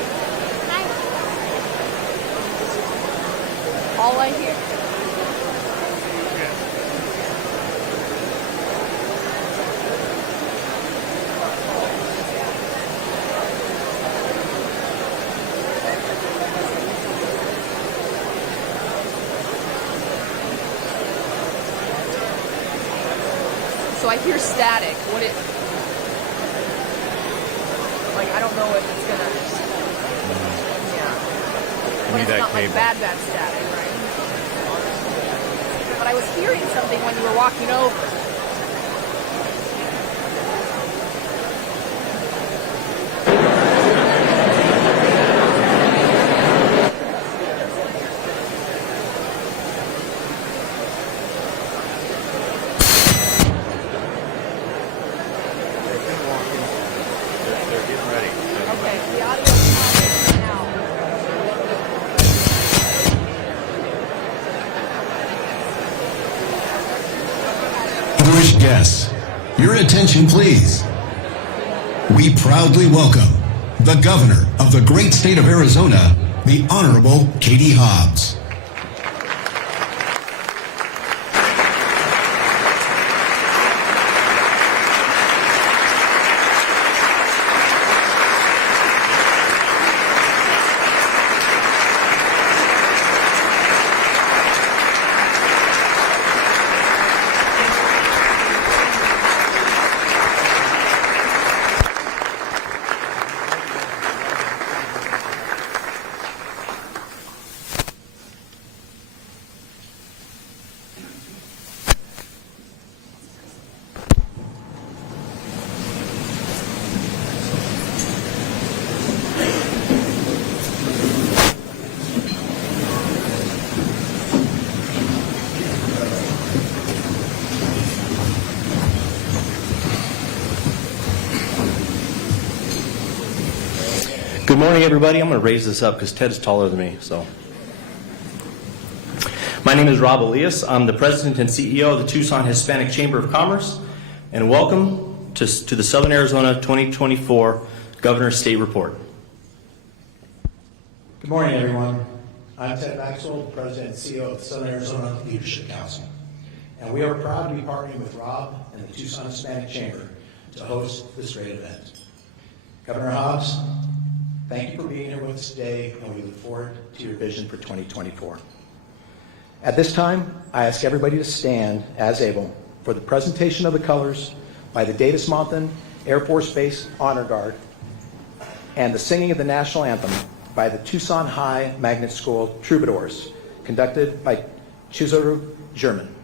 Hi. All I hear. So I hear static. What it? Like I don't know if it's gonna. Yeah. But it's not like bad static, right? But I was hearing something when you were walking over. Distinguished guests, your attention please. We proudly welcome the Governor of the great state of Arizona, the Honorable Katie Hobbs. Good morning, everybody. I'm going to raise this up because Ted's taller than me. So, my name is Rob Elias. I'm the president and CEO of the Tucson Hispanic Chamber of Commerce, and welcome to the Southern Arizona 2024 Governor's State Report. Good morning, everyone. I'm Ted Maxwell, the president and CEO of the Southern Arizona Leadership Council, and we are proud to be partnering with Rob and the Tucson Hispanic Chamber to host this great event. Governor Hobbs, thank you for being here with us today, and we look forward to your vision for 2024. At this time, I ask everybody to stand as able for the presentation of the colors by the Davis-Monthan Air Force Base Honor Guard and the singing of the national anthem by the Tucson High Magnet School Troubadours, conducted by Chizuru German.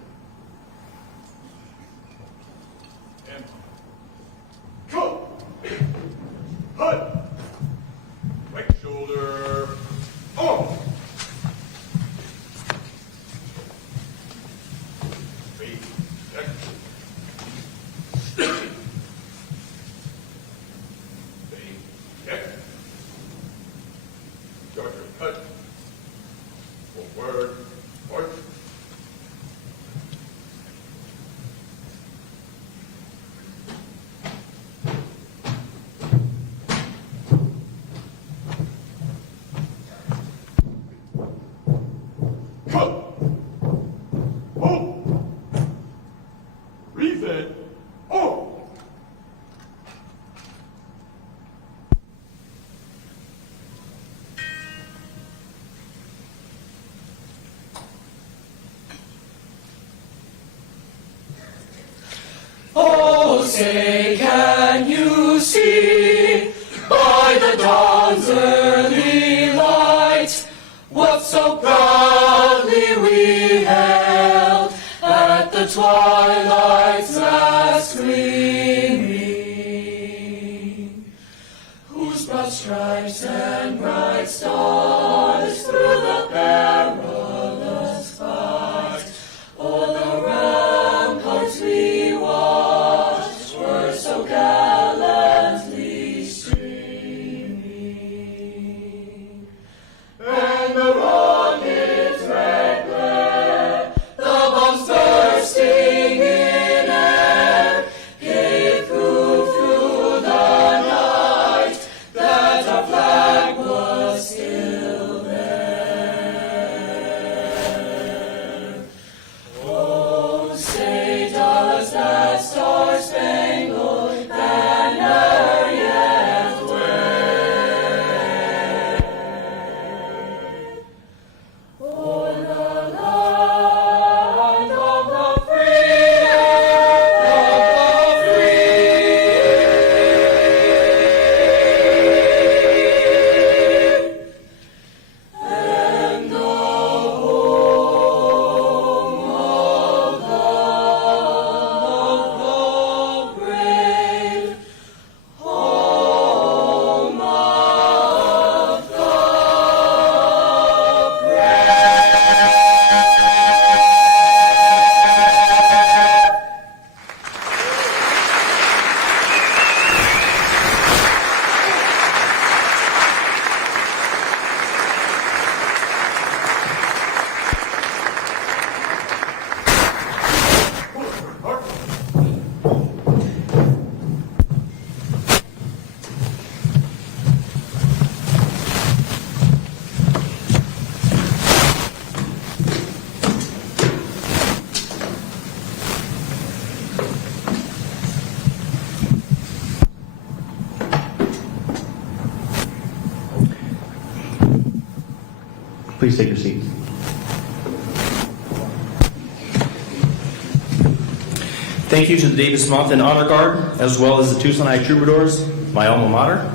Say, can you see by the dawn's early light what so proudly we hailed at the twilight's last gleaming, whose broad stripes and bright stars through the perilous fight o'er the ramparts we watched were so gallantly streaming, and the rocket's red glare, the bombs bursting in air, gave proof through the night that our Please take your seats. Thank you to the Davis Mountain Honor Guard, as well as the Tucson High Troubadours, my alma mater.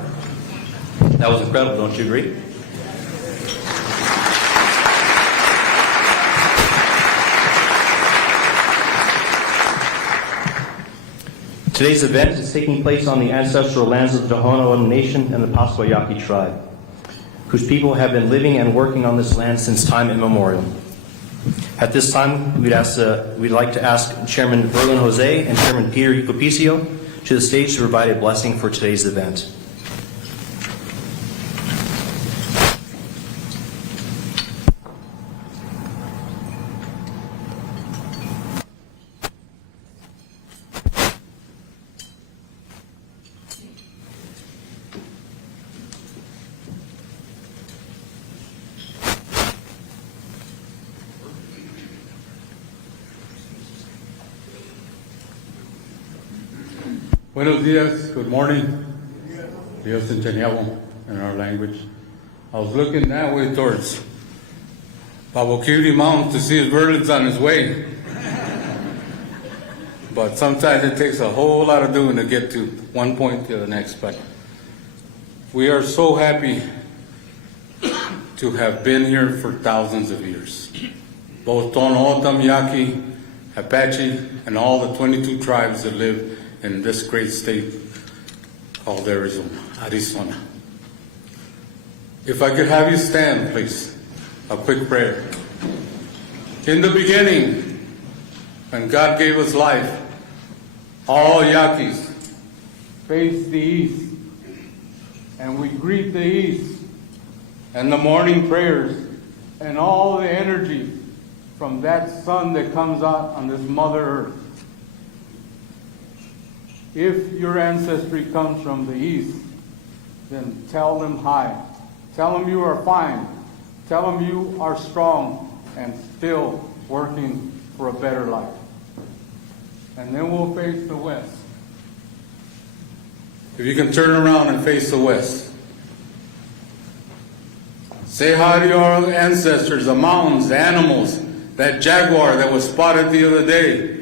That was incredible, don't you agree? Today's event is taking place on the ancestral lands of the Tohono Nation and the Pascua Yaqui tribe, whose people have been living and working on this land since time immemorial. At this time, we'd like to ask Chairman Verlin Jose and Chairman Peter Ecopicio to the stage to provide a blessing for today's event. Buenos dias, good morning. Dios en Chaniabo in our language. I was looking that way towards Baboquiri Mountain to see if Verlin's on his way. But sometimes it takes a whole lot of doing to get to one point to the next. But we are so happy to have been here for thousands of years. Both Tohono O'odham, Yaqui, Apache, and all the 22 tribes that live in this great state called Arizona. If I could have you stand, please. A quick prayer. In the beginning, when God gave us life, all Yaquis face the east, and we greet the east, and the morning prayers, and all the energy from that sun that comes out on this Mother Earth. If your ancestry comes from the east, then tell them hi. Tell them you are fine. Tell them you are strong and still working for a better life. And then we'll face the west. If you can turn around and face the west. Say hi to your ancestors, the mountains, the animals, that jaguar that was spotted the other day.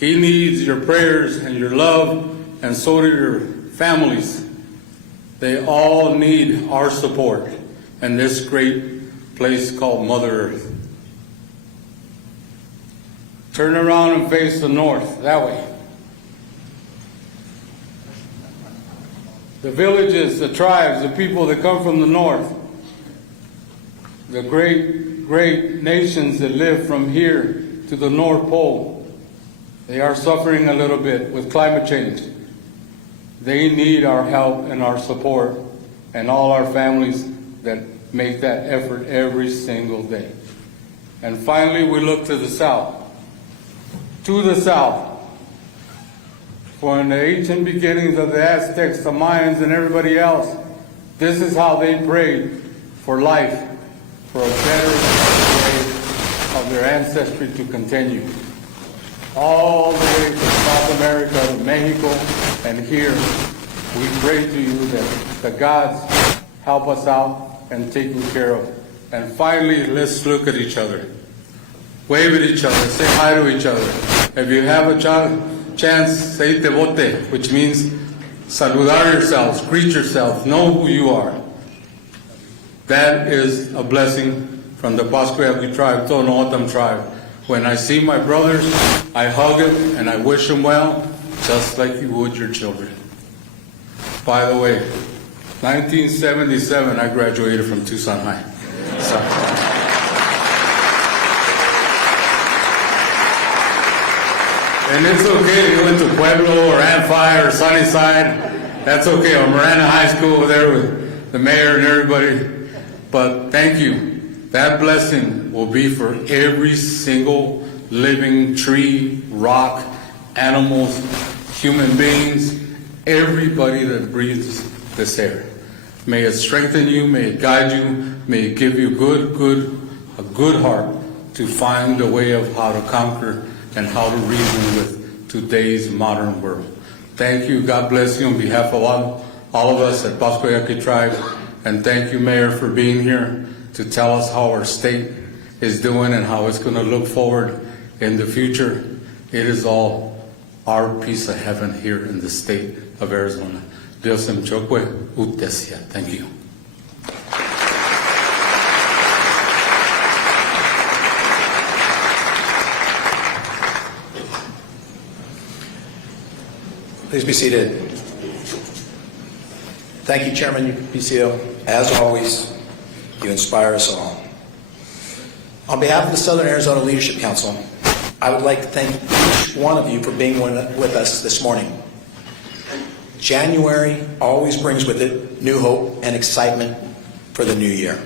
He needs your prayers and your love, and so do your families. They all need our support in this great place called Mother Earth. Turn around and face the north, that way. The villages, the tribes, the people that come from the north, the great, great nations that live from here to the North Pole, they are suffering a little bit with climate change. They need our help and our support, and all our families that make that effort every single day. And finally, we look to the south. To the south. For in the ancient beginnings of the Aztecs, the Mayans, and everybody else, this is how they prayed for life, for a better way of their ancestry to continue. All the way to South America, to Mexico, and here, we pray to you that the gods help us out and take care of. And finally, let's look at each other. Wave at each other, say hi to each other. If you have a chance, say te bote, which means saludar yourselves, greet yourselves, know who you are. That is a blessing from the Pascua Yaqui tribe, Tohono O'odham tribe. When I see my brothers, I hug them and I wish them well, just like you would your children. By the way, 1977, I graduated from Tucson High. So. And it's okay if you went to Pueblo or Amphi or Sunnyside. That's okay. Or Marana High School over there with the mayor and everybody. But thank you. That blessing will be for every single living tree, rock, animals, human beings, everybody that breathes this air. May it strengthen you, may it guide you, may it give you a good heart to find a way of how to conquer and how to reason with today's modern world. Thank you. God bless you on behalf of all of us at Pascua Yaqui Tribe. And thank you, Mayor, for being here. to tell us how our state is doing and how it's going to look forward in the future. It is all our piece of heaven here in the state of Arizona. Dios mchokwe utesia. Thank you. Please be seated. Thank you, Chairman PCO. As always, you inspire us all. On behalf of the Southern Arizona Leadership Council, I would like to thank each one of you for being with us this morning. January always brings with it new hope and excitement for the new year.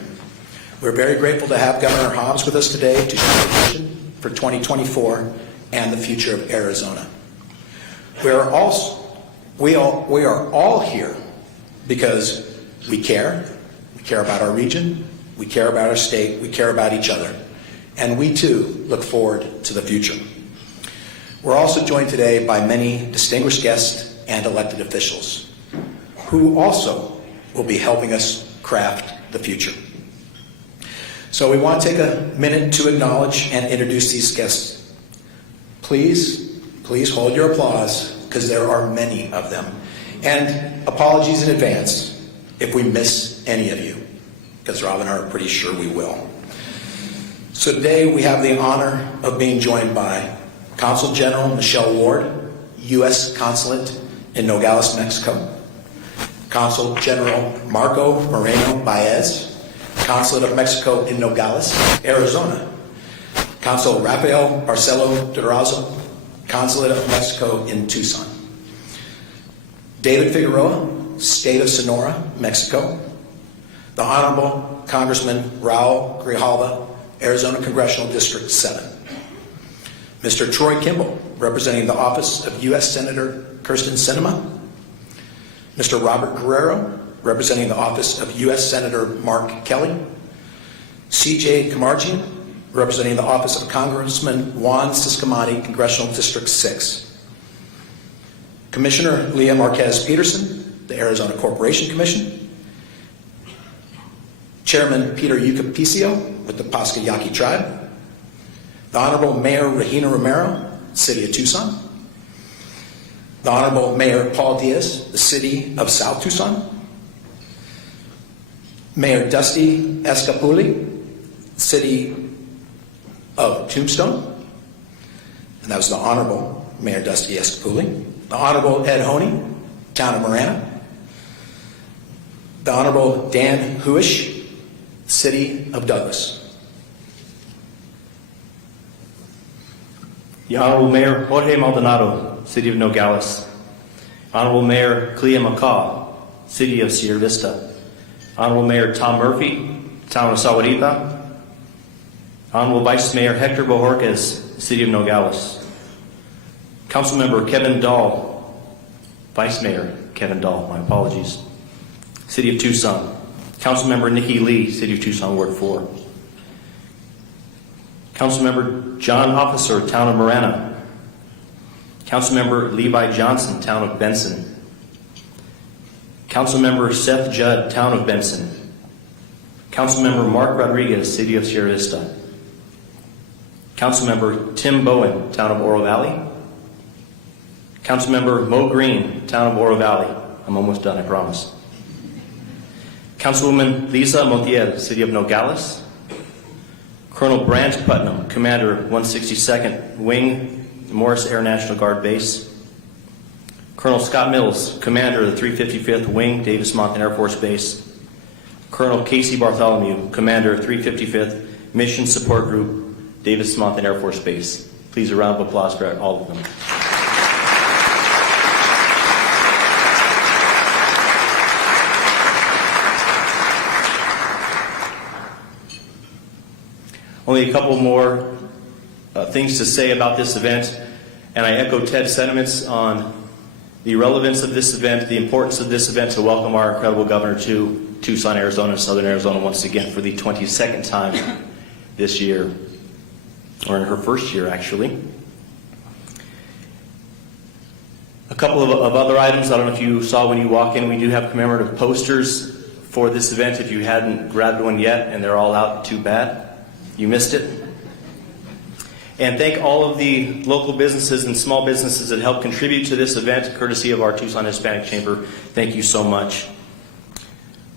We're very grateful to have Governor Hobbs with us today to share the vision for 2024 and the future of Arizona. We are all here because we care. We care about our region. We care about our state. We care about each other. And we too look forward to the future. We're also joined today by many distinguished guests and elected officials who also will be helping us craft the future. So we want to take a minute to acknowledge and introduce these guests. Please hold your applause because there are many of them. And apologies in advance if we miss any of you, because Rob and I are pretty sure we will. So today we have the honor of being joined by Consul General Michelle Ward, U.S. Consulate in Nogales, Mexico; Consul General Marco Moreno Baez, Consulate of Mexico in Nogales, Arizona; Consul Rafael Barcelo Durazo, Consulate of Mexico in Tucson; David Figueroa, State of Sonora, Mexico; the Honorable Congressman Raul Grijalva, Arizona Congressional District 7; Mr. Troy Kimball, representing the office of U.S. Senator Kirsten Sinema; Mr. Robert Guerrero, representing the office of U.S. Senator Mark Kelly; C.J. Kamarjian, representing the office of Congressman Juan Ciscomati, Congressional District 6; Commissioner Leah Marquez Peterson, the Arizona Corporation Commission; Chairman Peter Yucapicio with the Pascua Yaqui Tribe; the Honorable Mayor Regina Romero, City of Tucson; the Honorable Mayor Paul Diaz, the City of South Tucson; Mayor Dusty Escapuli, City of Tombstone, and that was the Honorable Mayor Dusty Escapuli; the Honorable Ed Honey, Town of Marana; the Honorable Dan Huish, City of Douglas; The Honorable Mayor Jorge Maldonado, City of Nogales; Honorable Mayor Clea McCaw, City of Sierra Vista; Honorable Mayor Tom Murphy, Town of Sahuarita; Honorable Vice Mayor Hector Bojorquez, City of Nogales; Councilmember Kevin Dahl, Vice Mayor Kevin Dahl, my apologies, City of Tucson; Councilmember Nikki Lee, City of Tucson, Ward 4; Councilmember John Officer, Town of Marana; Councilmember Levi Johnson, Town of Benson; Councilmember Seth Judd, Town of Benson; Councilmember Mark Rodriguez, City of Sierra Vista; Councilmember Tim Bowen, Town of Oro Valley; Councilmember Mo Green, Town of Oro Valley. I'm almost done, I promise. Councilwoman Lisa Montiel, City of Nogales; Colonel Brant Putnam, Commander 162nd Wing, Morris Air National Guard Base; Colonel Scott Mills, Commander of the 355th Wing, Davis Monthan Air Force Base; Colonel Casey Bartholomew, Commander 355th Mission Support Group, Davis Monthan Air Force Base. Please a round of applause for all of them. Only a couple more things to say about this event, and I echo Ted's sentiments on the relevance of this event, the importance of this event to welcome our incredible governor to Tucson, Arizona, Southern Arizona once again for the 22nd time this year, or in her first year actually. A couple of other items, I don't know if you saw when you walk in, we do have commemorative posters for this event. If you hadn't grabbed one yet and they're all out, too bad. You missed it. And thank all of the local businesses and small businesses that helped contribute to this event, courtesy of our Tucson Hispanic Chamber. Thank you so much.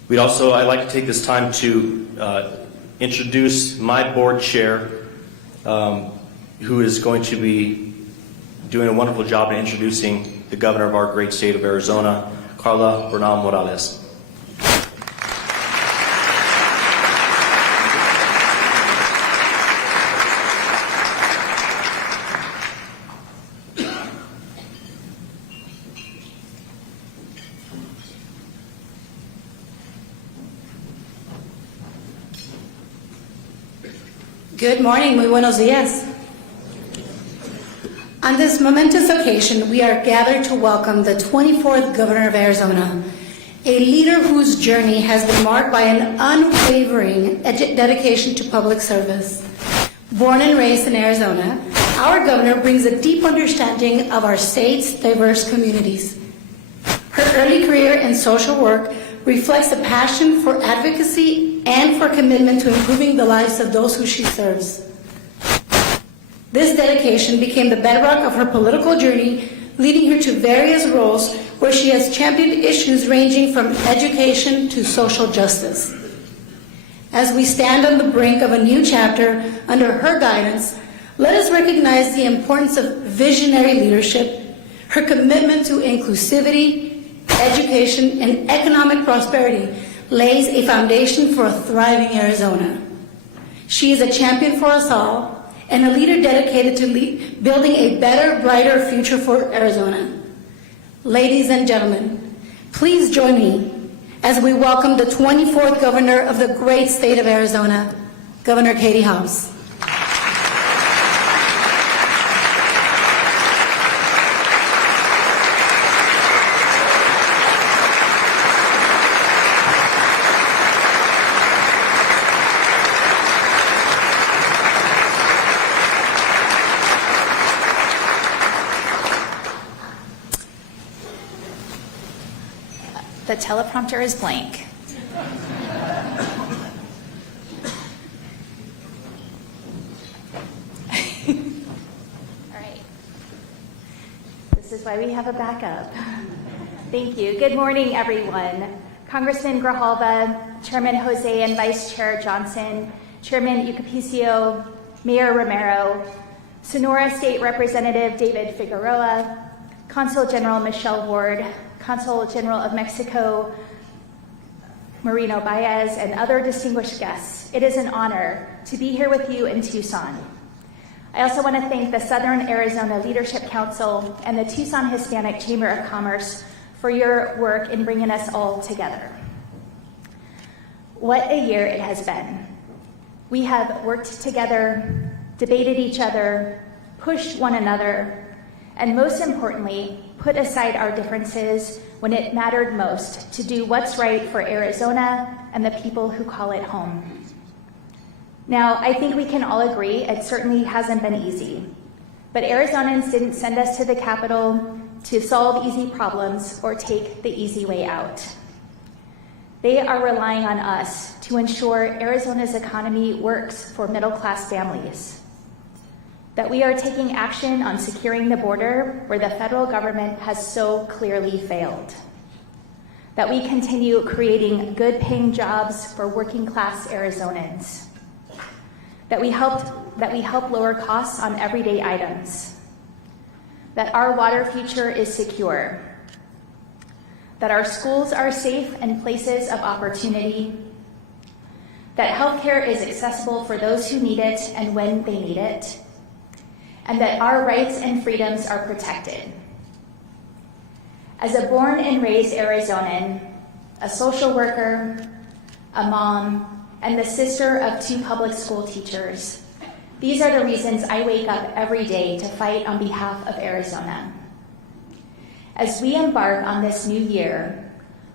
I'd like to take this time to introduce my board chair, who is going to be doing a wonderful job in introducing the governor of our great state of Arizona, Carla Bernal Morales. Good morning, muy buenos días. On this momentous occasion, we are gathered to welcome the 24th Governor of Arizona, a leader whose journey has been marked by an unwavering dedication to public service. Born and raised in Arizona, our governor brings a deep understanding of our state's diverse communities. Her early career in social work reflects a passion for advocacy and for commitment to improving the lives of those who she serves. This dedication became the bedrock of her political journey, leading her to various roles where she has championed issues ranging from education to social justice. As we stand on the brink of a new chapter under her guidance, let us recognize the importance of visionary leadership, her commitment to inclusivity, education, and economic prosperity lays a foundation for a thriving Arizona. She is a champion for us all and a leader dedicated to building a better, brighter future for Arizona. Ladies and gentlemen, please join me as we welcome the 24th Governor of the great state of Arizona, Governor Katie Hobbs. The teleprompter is blank. All right. This is why we have a backup. Thank you. Good morning, everyone. Congressman Grijalva, Chairman Jose and Vice Chair Johnson, Chairman Ucapicio, Mayor Romero, Sonora State Representative David Figueroa, Consul General Michelle Ward, Consul General of Mexico, Marino Baez, and other distinguished guests. It is an honor to be here with you in Tucson. I also want to thank the Southern Arizona Leadership Council and the Tucson Hispanic Chamber of Commerce for your work in bringing us all together. What a year it has been. We have worked together, debated each other, pushed one another, and most importantly, put aside our differences when it mattered most to do what's right for Arizona and the people who call it home. Now, I think we can all agree it certainly hasn't been easy, but Arizonans didn't send us to the Capitol to solve easy problems or take the easy way out. They are relying on us to ensure Arizona's economy works for middle-class families, that we are taking action on securing the border where the federal government has so clearly failed, that we continue creating good-paying jobs for working-class Arizonans, that we help lower costs on everyday items, that our water future is secure, that our schools are safe and places of opportunity, that healthcare is accessible for those who need it and when they need it, and that our rights and freedoms are protected. As a born and raised Arizonan, a social worker, a mom, and the sister of 2 public school teachers, these are the reasons I wake up every day to fight on behalf of Arizona. As we embark on this new year,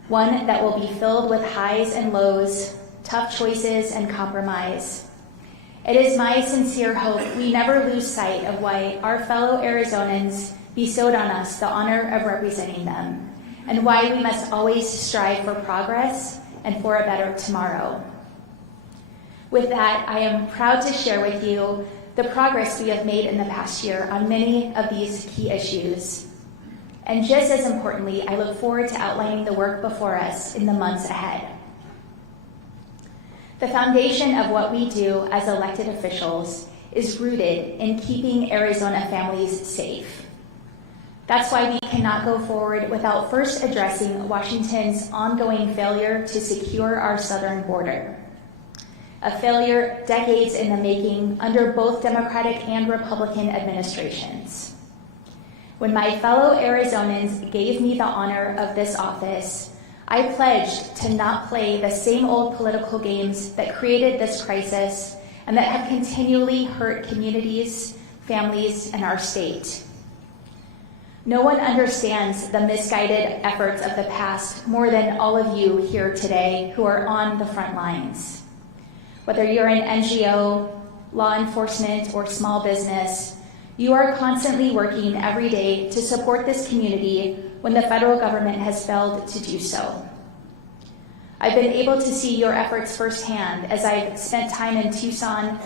one that will be filled with highs and lows, tough choices and compromise, it is my sincere hope we never lose sight of why our fellow Arizonans bestowed on us the honor of representing them, and why we must always strive for progress and for a better tomorrow. With that, I am proud to share with you the progress we have made in the past year on many of these key issues. And just as importantly, I look forward to outlining the work before us in the months ahead. The foundation of what we do as elected officials is rooted in keeping Arizona families safe. That's why we cannot go forward without first addressing Washington's ongoing failure to secure our southern border. A failure decades in the making under both Democratic and Republican administrations. When my fellow Arizonans gave me the honor of this office, I pledged to not play the same old political games that created this crisis and that have continually hurt communities, families, and our state. No one understands the misguided efforts of the past more than all of you here today who are on the front lines. Whether you're an NGO, law enforcement, or small business, you are constantly working every day to support this community when the federal government has failed to do so. I've been able to see your efforts firsthand as I've spent time in Tucson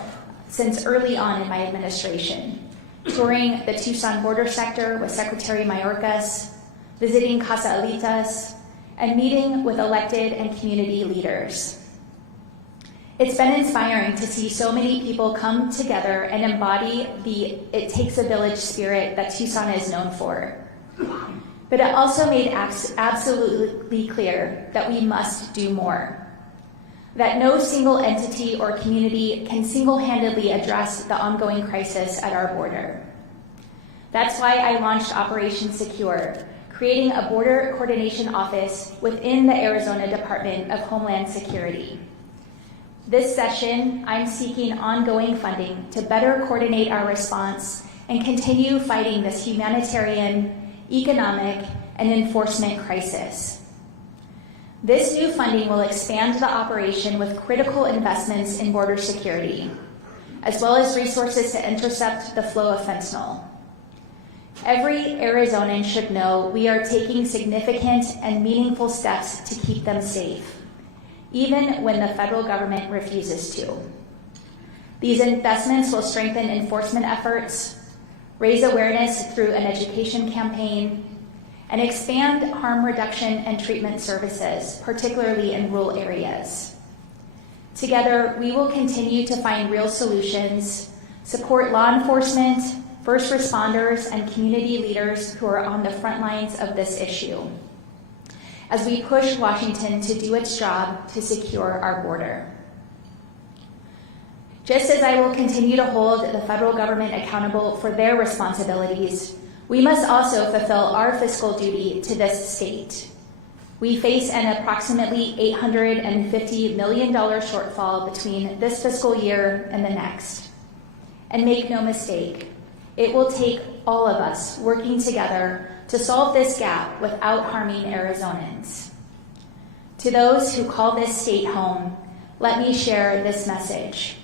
since early on in my administration, touring the Tucson border sector with Secretary Mayorkas, visiting Casa Alitas, and meeting with elected and community leaders. It's been inspiring to see so many people come together and embody the "it takes a village" spirit that Tucson is known for. But it also made absolutely clear that we must do more. That no single entity or community can single-handedly address the ongoing crisis at our border. That's why I launched Operation Secure, creating a border coordination office within the Arizona Department of Homeland Security. This session, I'm seeking ongoing funding to better coordinate our response and continue fighting this humanitarian, economic, and enforcement crisis. This new funding will expand the operation with critical investments in border security, as well as resources to intercept the flow of fentanyl. Every Arizonan should know we are taking significant and meaningful steps to keep them safe, even when the federal government refuses to. These investments will strengthen enforcement efforts, raise awareness through an education campaign, and expand harm reduction and treatment services, particularly in rural areas. Together, we will continue to find real solutions, support law enforcement, first responders, and community leaders who are on the front lines of this issue, as we push Washington to do its job to secure our border. Just as I will continue to hold the federal government accountable for their responsibilities, we must also fulfill our fiscal duty to this state. We face an approximately $850 million shortfall between this fiscal year and the next. And make no mistake, it will take all of us working together to solve this gap without harming Arizonans. To those who call this state home, let me share this message.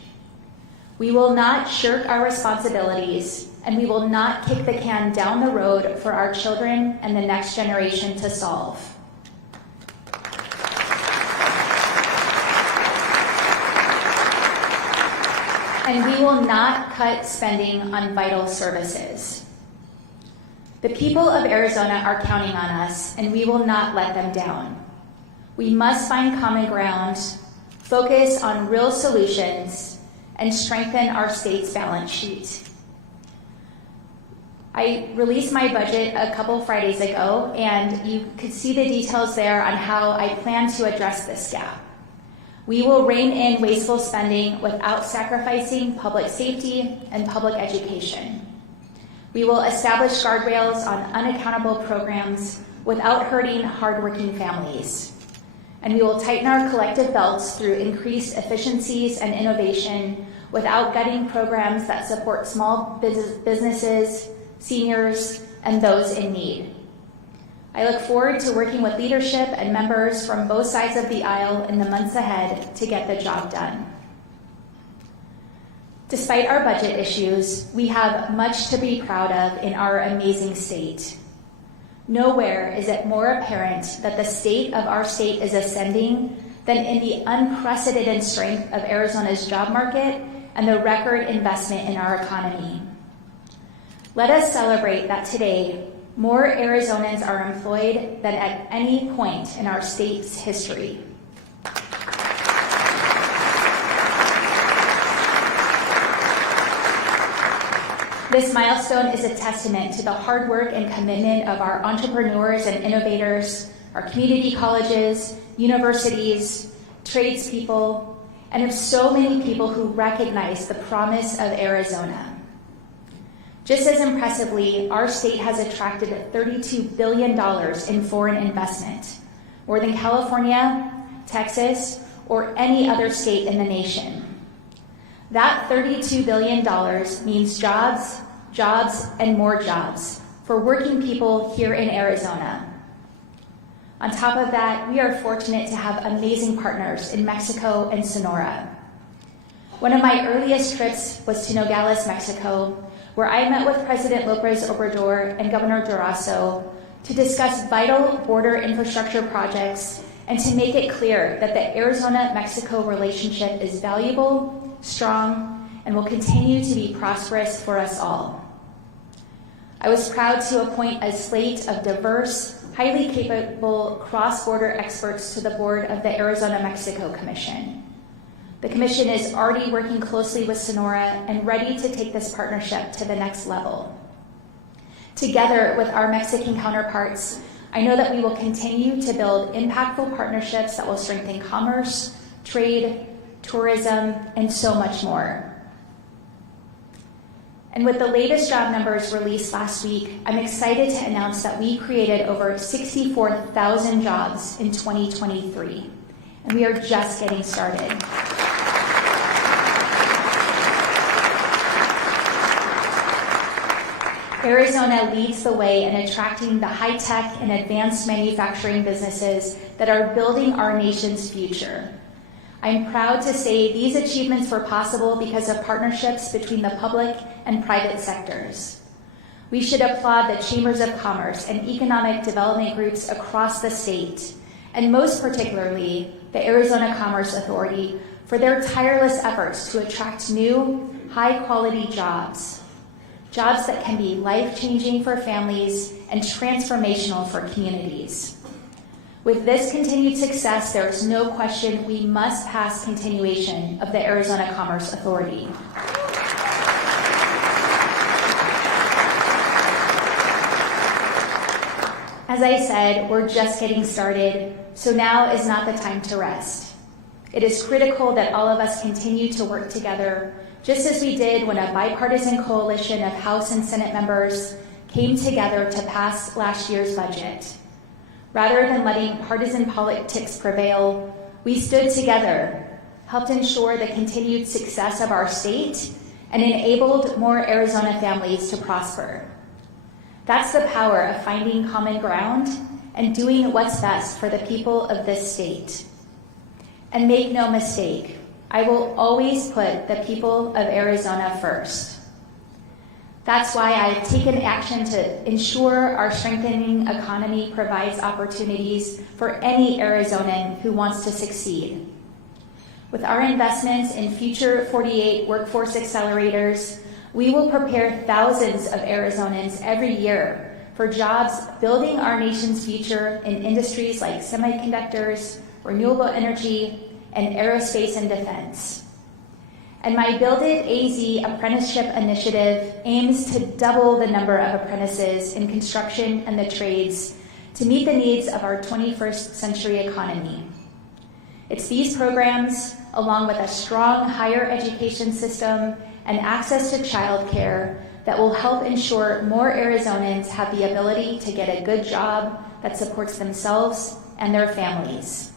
We will not shirk our responsibilities, and we will not kick the can down the road for our children and the next generation to solve. And we will not cut spending on vital services. The people of Arizona are counting on us, and we will not let them down. We must find common ground, focus on real solutions, and strengthen our state's balance sheet. I released my budget a couple Fridays ago, and you could see the details there on how I plan to address this gap. We will rein in wasteful spending without sacrificing public safety and public education. We will establish guardrails on unaccountable programs without hurting hardworking families. And we will tighten our collective belts through increased efficiencies and innovation without gutting programs that support small businesses, seniors, and those in need. I look forward to working with leadership and members from both sides of the aisle in the months ahead to get the job done. Despite our budget issues, we have much to be proud of in our amazing state. Nowhere is it more apparent that the state of our state is ascending than in the unprecedented strength of Arizona's job market and the record investment in our economy. Let us celebrate that today, more Arizonans are employed than at any point in our state's history. This milestone is a testament to the hard work and commitment of our entrepreneurs and innovators, our community colleges, universities, tradespeople, and of so many people who recognize the promise of Arizona. Just as impressively, our state has attracted $32 billion in foreign investment, more than California, Texas, or any other state in the nation. That $32 billion means jobs, jobs, and more jobs for working people here in Arizona. On top of that, we are fortunate to have amazing partners in Mexico and Sonora. One of my earliest trips was to Nogales, Mexico, where I met with President López Obrador and Governor Durazo to discuss vital border infrastructure projects and to make it clear that the Arizona-Mexico relationship is valuable, strong, and will continue to be prosperous for us all. I was proud to appoint a slate of diverse, highly capable cross-border experts to the board of the Arizona-Mexico Commission. The Commission is already working closely with Sonora and ready to take this partnership to the next level. Together with our Mexican counterparts, I know that we will continue to build impactful partnerships that will strengthen commerce, trade, tourism, and so much more. And with the latest job numbers released last week, I'm excited to announce that we created over 64,000 jobs in 2023, and we are just getting started. Arizona leads the way in attracting the high-tech and advanced manufacturing businesses that are building our nation's future. I'm proud to say these achievements were possible because of partnerships between the public and private sectors. We should applaud the chambers of commerce and economic development groups across the state, and most particularly the Arizona Commerce Authority, for their tireless efforts to attract new, high-quality jobs. Jobs that can be life-changing for families and transformational for communities. With this continued success, there is no question we must pass continuation of the Arizona Commerce Authority. As I said, we're just getting started, so now is not the time to rest. It is critical that all of us continue to work together, just as we did when a bipartisan coalition of House and Senate members came together to pass last year's budget. Rather than letting partisan politics prevail, we stood together, helped ensure the continued success of our state, and enabled more Arizona families to prosper. That's the power of finding common ground and doing what's best for the people of this state. And make no mistake, I will always put the people of Arizona first. That's why I've taken action to ensure our strengthening economy provides opportunities for any Arizonan who wants to succeed. With our investments in Future 48 workforce accelerators, we will prepare thousands of Arizonans every year for jobs building our nation's future in industries like semiconductors, renewable energy, and aerospace and defense. And my Build It AZ apprenticeship initiative aims to double the number of apprentices in construction and the trades to meet the needs of our 21st century economy. It's these programs, along with a strong higher education system and access to childcare, that will help ensure more Arizonans have the ability to get a good job that supports themselves and their families.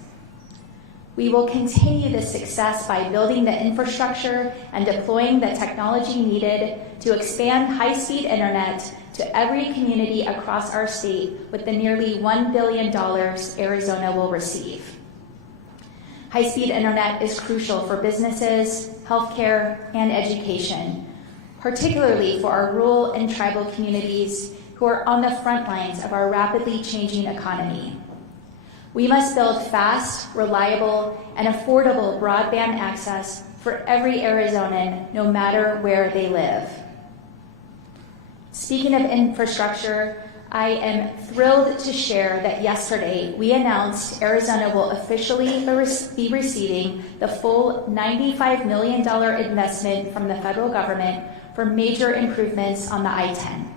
We will continue this success by building the infrastructure and deploying the technology needed to expand high-speed internet to every community across our state with the nearly $1 billion Arizona will receive. High-speed internet is crucial for businesses, healthcare, and education, particularly for our rural and tribal communities who are on the front lines of our rapidly changing economy. We must build fast, reliable, and affordable broadband access for every Arizonan, no matter where they live. Speaking of infrastructure, I am thrilled to share that yesterday we announced Arizona will officially be receiving the full $95 million investment from the federal government for major improvements on the I-10.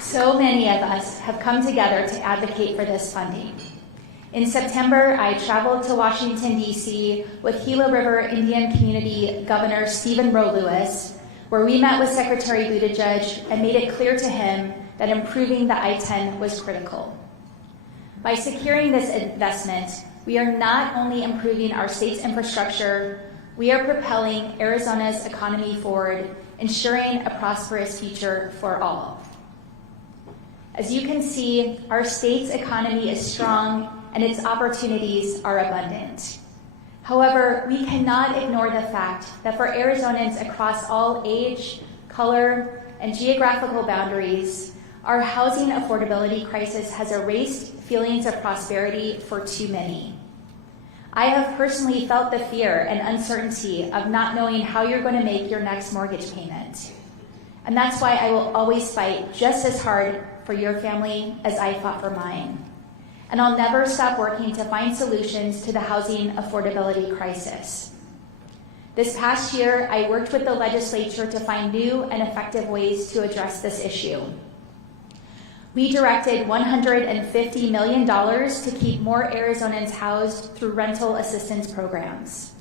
So many of us have come together to advocate for this funding. In September, I traveled to Washington, D.C. with Gila River Indian Community Governor Stephen Roe Lewis, where we met with Secretary Buttigieg and made it clear to him that improving the I-10 was critical. By securing this investment, we are not only improving our state's infrastructure, we are propelling Arizona's economy forward, ensuring a prosperous future for all. As you can see, our state's economy is strong and its opportunities are abundant. However, we cannot ignore the fact that for Arizonans across all age, color, and geographical boundaries, our housing affordability crisis has erased feelings of prosperity for too many. I have personally felt the fear and uncertainty of not knowing how you're going to make your next mortgage payment. And that's why I will always fight just as hard for your family as I fought for mine. And I'll never stop working to find solutions to the housing affordability crisis. This past year, I worked with the legislature to find new and effective ways to address this issue. We directed $150 million to keep more Arizonans housed through rental assistance programs.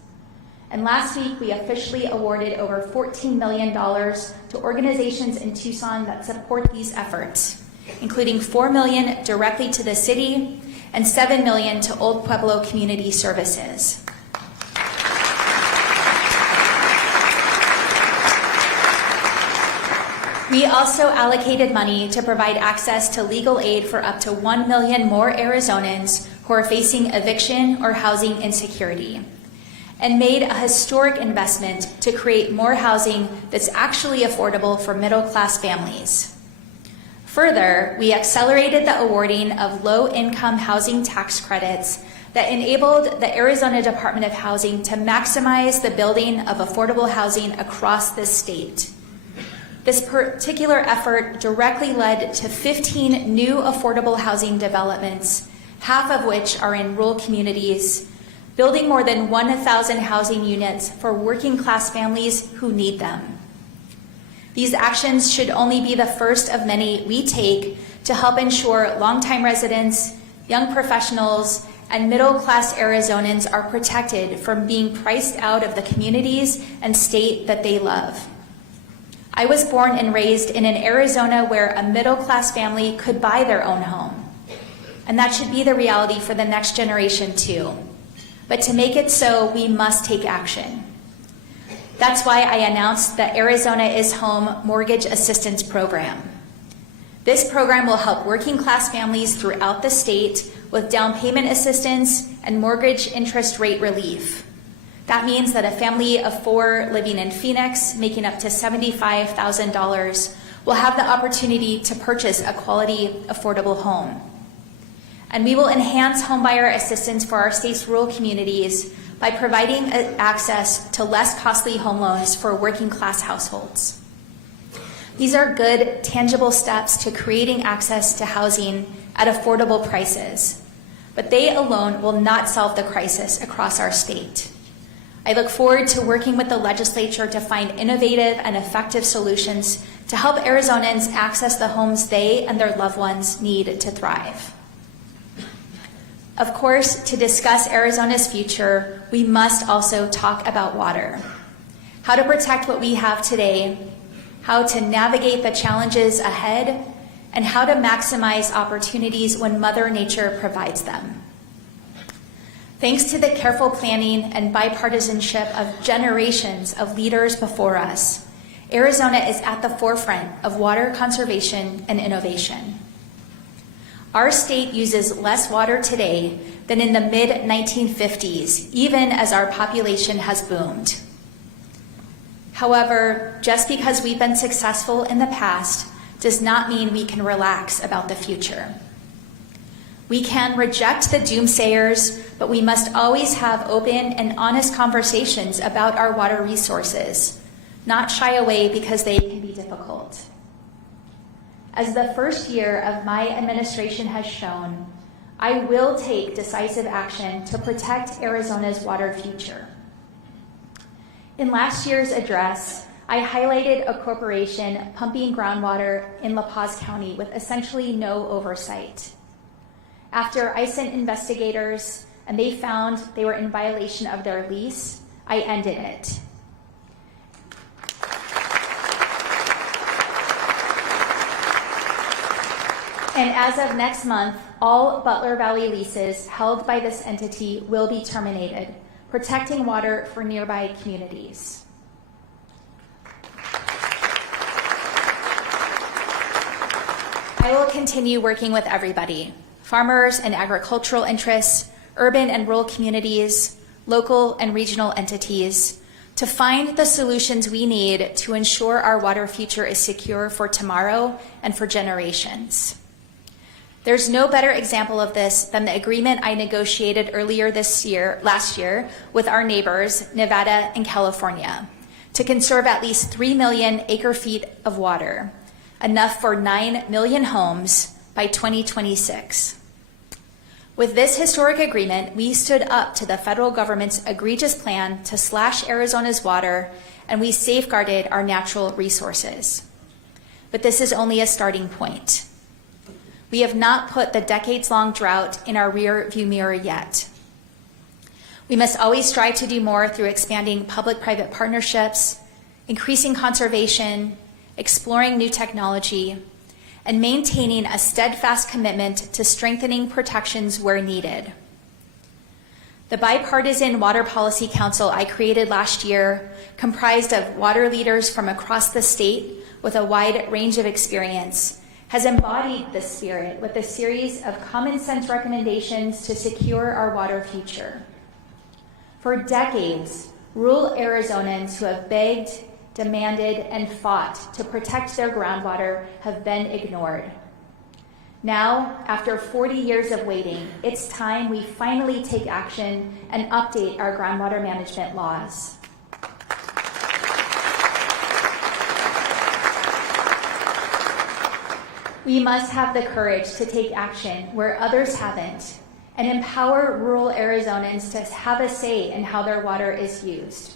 And last week, we officially awarded over $14 million to organizations in Tucson that support these efforts, including $4 million directly to the city and $7 million to Old Pueblo Community Services. We also allocated money to provide access to legal aid for up to 1 million more Arizonans who are facing eviction or housing insecurity, and made a historic investment to create more housing that's actually affordable for middle-class families. Further, we accelerated the awarding of low-income housing tax credits that enabled the Arizona Department of Housing to maximize the building of affordable housing across the state. This particular effort directly led to 15 new affordable housing developments, half of which are in rural communities, building more than 1,000 housing units for working-class families who need them. These actions should only be the first of many we take to help ensure longtime residents, young professionals, and middle-class Arizonans are protected from being priced out of the communities and state that they love. I was born and raised in an Arizona where a middle-class family could buy their own home. And that should be the reality for the next generation too. But to make it so, we must take action. That's why I announced the Arizona is Home Mortgage Assistance Program. This program will help working-class families throughout the state with down payment assistance and mortgage interest rate relief. That means that a family of 4 living in Phoenix, making up to $75,000, will have the opportunity to purchase a quality, affordable home. And we will enhance homebuyer assistance for our state's rural communities by providing access to less costly home loans for working-class households. These are good, tangible steps to creating access to housing at affordable prices, but they alone will not solve the crisis across our state. I look forward to working with the legislature to find innovative and effective solutions to help Arizonans access the homes they and their loved ones need to thrive. Of course, to discuss Arizona's future, we must also talk about water. How to protect what we have today, how to navigate the challenges ahead, and how to maximize opportunities when Mother Nature provides them. Thanks to the careful planning and bipartisanship of generations of leaders before us, Arizona is at the forefront of water conservation and innovation. Our state uses less water today than in the mid-1950s, even as our population has boomed. However, just because we've been successful in the past does not mean we can relax about the future. We can reject the doomsayers, but we must always have open and honest conversations about our water resources, not shy away because they can be difficult. As the first year of my administration has shown, I will take decisive action to protect Arizona's water future. In last year's address, I highlighted a corporation pumping groundwater in La Paz County with essentially no oversight. After I sent investigators and they found they were in violation of their lease, I ended it. And as of next month, all Butler Valley leases held by this entity will be terminated, protecting water for nearby communities. I will continue working with everybody, farmers and agricultural interests, urban and rural communities, local and regional entities, to find the solutions we need to ensure our water future is secure for tomorrow and for generations. There's no better example of this than the agreement I negotiated last year, with our neighbors, Nevada and California, to conserve at least 3 million acre-feet of water, enough for 9 million homes by 2026. With this historic agreement, we stood up to the federal government's egregious plan to slash Arizona's water, and we safeguarded our natural resources. But this is only a starting point. We have not put the decades-long drought in our rear-view mirror yet. We must always strive to do more through expanding public-private partnerships, increasing conservation, exploring new technology, and maintaining a steadfast commitment to strengthening protections where needed. The Bipartisan Water Policy Council I created last year, comprised of water leaders from across the state with a wide range of experience, has embodied this spirit with a series of common sense recommendations to secure our water future. For decades, rural Arizonans who have begged, demanded, and fought to protect their groundwater have been ignored. Now, after 40 years of waiting, it's time we finally take action and update our groundwater management laws. We must have the courage to take action where others haven't and empower rural Arizonans to have a say in how their water is used.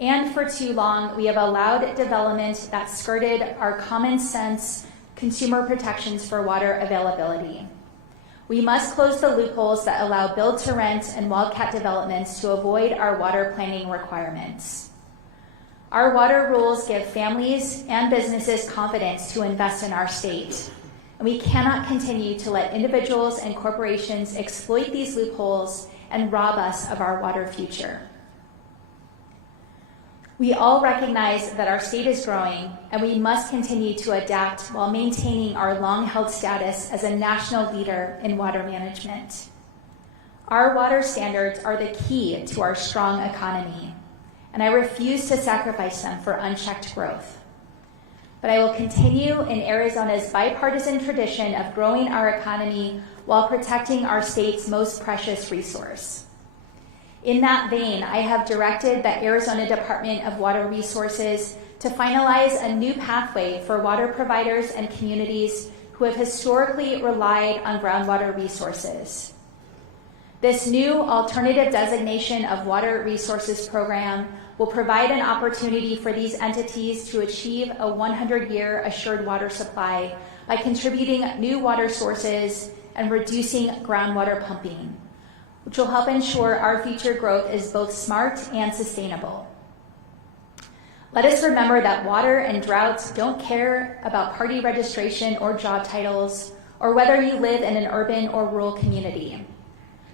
And for too long, we have allowed development that skirted our common sense consumer protections for water availability. We must close the loopholes that allow build-to-rent and wildcat developments to avoid our water planning requirements. Our water rules give families and businesses confidence to invest in our state, and we cannot continue to let individuals and corporations exploit these loopholes and rob us of our water future. We all recognize that our state is growing, and we must continue to adapt while maintaining our long-held status as a national leader in water management. Our water standards are the key to our strong economy, and I refuse to sacrifice them for unchecked growth. But I will continue in Arizona's bipartisan tradition of growing our economy while protecting our state's most precious resource. In that vein, I have directed the Arizona Department of Water Resources to finalize a new pathway for water providers and communities who have historically relied on groundwater resources. This new alternative designation of water resources program will provide an opportunity for these entities to achieve a 100-year assured water supply by contributing new water sources and reducing groundwater pumping, which will help ensure our future growth is both smart and sustainable. Let us remember that water and droughts don't care about party registration or job titles, or whether you live in an urban or rural community.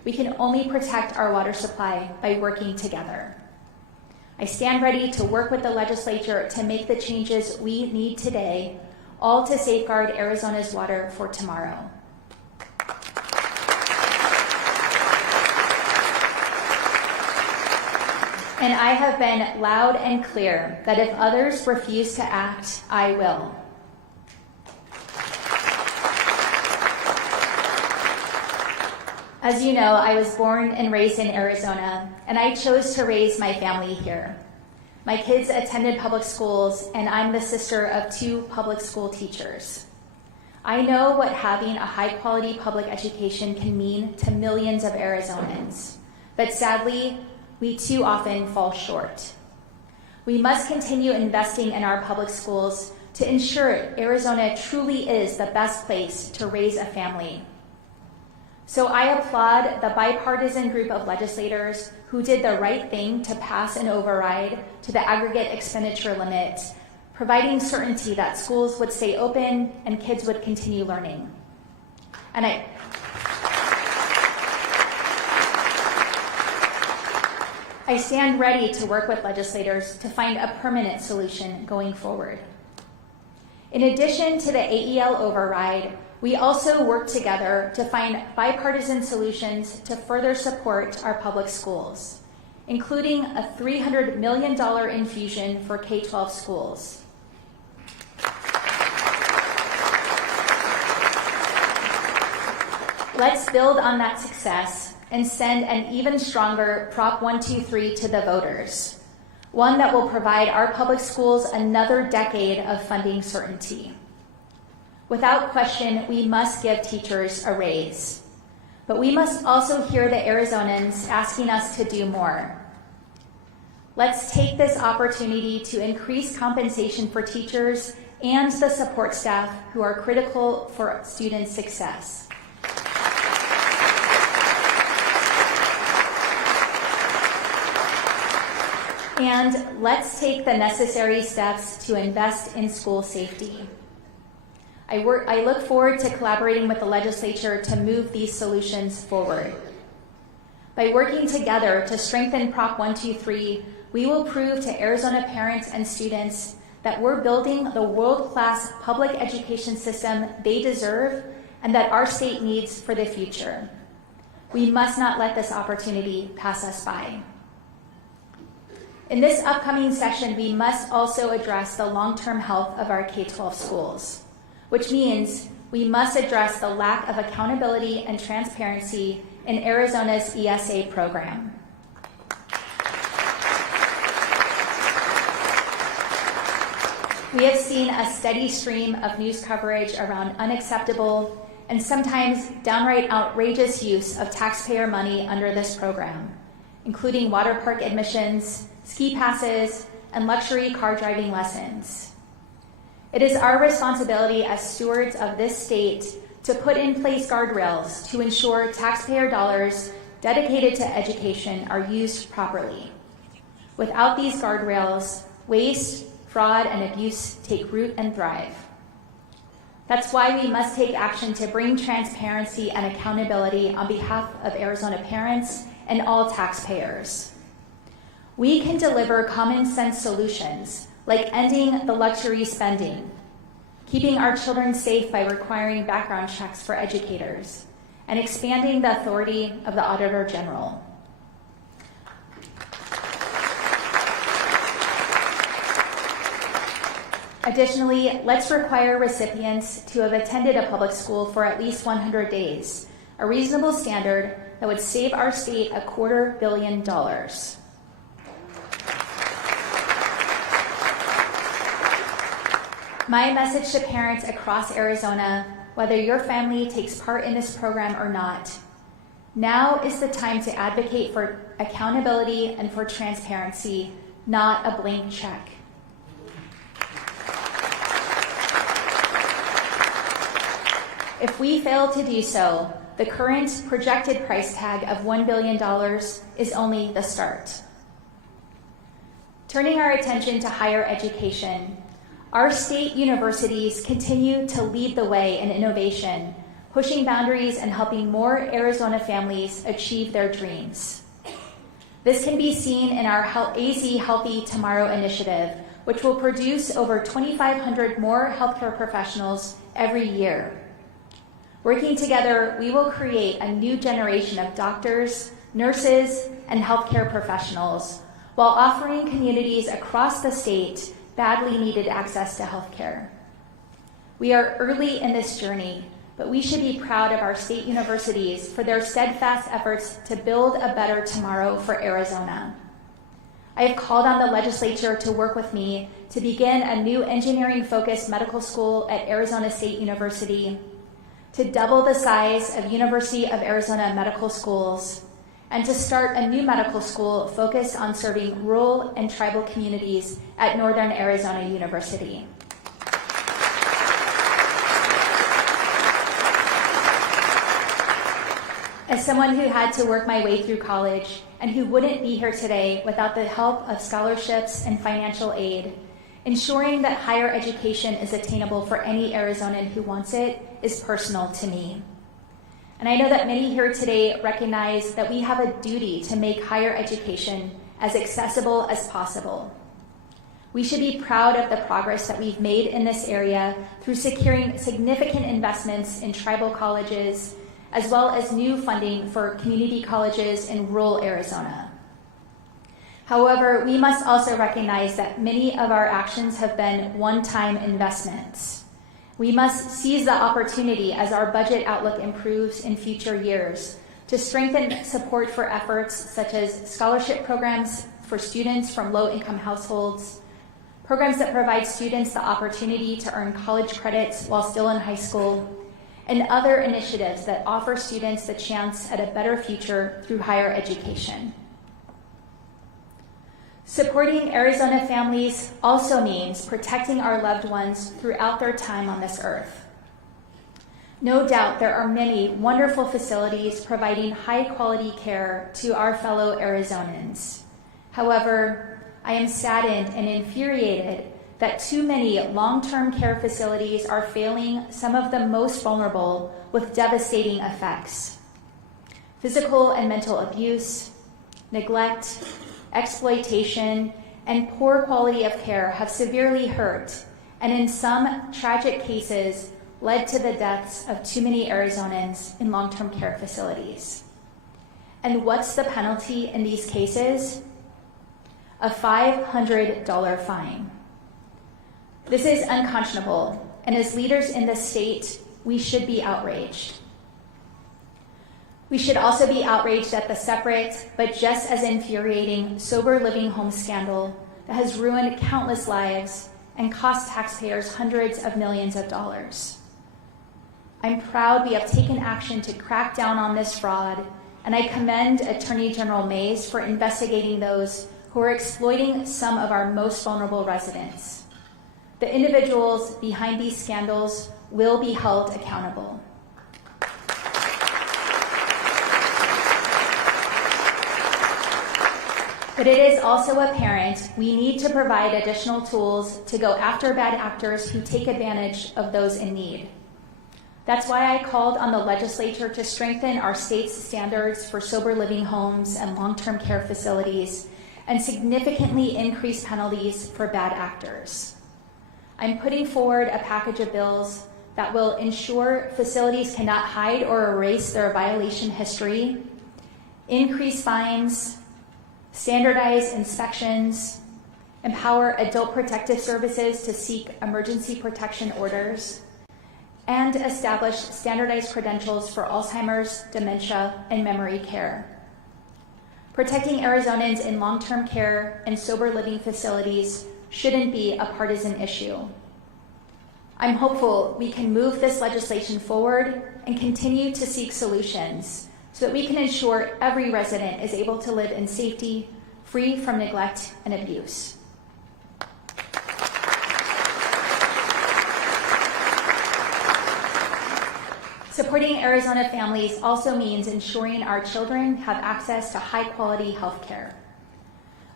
We can only protect our water supply by working together. I stand ready to work with the legislature to make the changes we need today, all to safeguard Arizona's water for tomorrow. And I have been loud and clear that if others refuse to act, I will. As you know, I was born and raised in Arizona, and I chose to raise my family here. My kids attended public schools, and I'm the sister of 2 public school teachers. I know what having a high-quality public education can mean to millions of Arizonans, but sadly, we too often fall short. We must continue investing in our public schools to ensure Arizona truly is the best place to raise a family. So I applaud the bipartisan group of legislators who did the right thing to pass an override to the aggregate expenditure limit, providing certainty that schools would stay open and kids would continue learning. And I stand ready to work with legislators to find a permanent solution going forward. In addition to the AEL override, we also work together to find bipartisan solutions to further support our public schools, including a $300 million infusion for K-12 schools. Let's build on that success and send an even stronger Prop 123 to the voters, one that will provide our public schools another decade of funding certainty. Without question, we must give teachers a raise, but we must also hear the Arizonans asking us to do more. Let's take this opportunity to increase compensation for teachers and the support staff who are critical for student success. And let's take the necessary steps to invest in school safety. I look forward to collaborating with the legislature to move these solutions forward. By working together to strengthen Prop 123, we will prove to Arizona parents and students that we're building the world-class public education system they deserve and that our state needs for the future. We must not let this opportunity pass us by. In this upcoming session, we must also address the long-term health of our K-12 schools, which means we must address the lack of accountability and transparency in Arizona's ESA program. We have seen a steady stream of news coverage around unacceptable and sometimes downright outrageous use of taxpayer money under this program, including water park admissions, ski passes, and luxury car driving lessons. It is our responsibility as stewards of this state to put in place guardrails to ensure taxpayer dollars dedicated to education are used properly. Without these guardrails, waste, fraud, and abuse take root and thrive. That's why we must take action to bring transparency and accountability on behalf of Arizona parents and all taxpayers. We can deliver common sense solutions like ending the luxury spending, keeping our children safe by requiring background checks for educators, and expanding the authority of the Auditor General. Additionally, let's require recipients to have attended a public school for at least 100 days, a reasonable standard that would save our state $250 million. My message to parents across Arizona, whether your family takes part in this program or not, now is the time to advocate for accountability and for transparency, not a blank check. If we fail to do so, the current projected price tag of $1 billion is only the start. Turning our attention to higher education, our state universities continue to lead the way in innovation, pushing boundaries and helping more Arizona families achieve their dreams. This can be seen in our AZ Healthy Tomorrow initiative, which will produce over 2,500 more healthcare professionals every year. Working together, we will create a new generation of doctors, nurses, and healthcare professionals, while offering communities across the state badly needed access to health care. We are early in this journey, but we should be proud of our state universities for their steadfast efforts to build a better tomorrow for Arizona. I have called on the legislature to work with me to begin a new engineering-focused medical school at Arizona State University, to double the size of University of Arizona medical schools, and to start a new medical school focused on serving rural and tribal communities at Northern Arizona University. As someone who had to work my way through college and who wouldn't be here today without the help of scholarships and financial aid, ensuring that higher education is attainable for any Arizonan who wants it is personal to me. And I know that many here today recognize that we have a duty to make higher education as accessible as possible. We should be proud of the progress that we've made in this area through securing significant investments in tribal colleges, as well as new funding for community colleges in rural Arizona. However, we must also recognize that many of our actions have been one-time investments. We must seize the opportunity as our budget outlook improves in future years to strengthen support for efforts such as scholarship programs for students from low-income households, programs that provide students the opportunity to earn college credits while still in high school, and other initiatives that offer students the chance at a better future through higher education. Supporting Arizona families also means protecting our loved ones throughout their time on this earth. No doubt there are many wonderful facilities providing high-quality care to our fellow Arizonans. However, I am saddened and infuriated that too many long-term care facilities are failing some of the most vulnerable with devastating effects. Physical and mental abuse, neglect, exploitation, and poor quality of care have severely hurt, and in some tragic cases, led to the deaths of too many Arizonans in long-term care facilities. And what's the penalty in these cases? A $500 fine. This is unconscionable, and as leaders in this state, we should be outraged. We should also be outraged at the separate, but just as infuriating, sober living home scandal that has ruined countless lives and cost taxpayers hundreds of millions of dollars. I'm proud we have taken action to crack down on this fraud, and I commend Attorney General Mays for investigating those who are exploiting some of our most vulnerable residents. The individuals behind these scandals will be held accountable. But it is also apparent we need to provide additional tools to go after bad actors who take advantage of those in need. That's why I called on the legislature to strengthen our state's standards for sober living homes and long-term care facilities and significantly increase penalties for bad actors. I'm putting forward a package of bills that will ensure facilities cannot hide or erase their violation history, increase fines, standardize inspections, empower adult protective services to seek emergency protection orders, and establish standardized credentials for Alzheimer's, dementia, and memory care. Protecting Arizonans in long-term care and sober living facilities shouldn't be a partisan issue. I'm hopeful we can move this legislation forward and continue to seek solutions so that we can ensure every resident is able to live in safety, free from neglect and abuse. Supporting Arizona families also means ensuring our children have access to high-quality health care.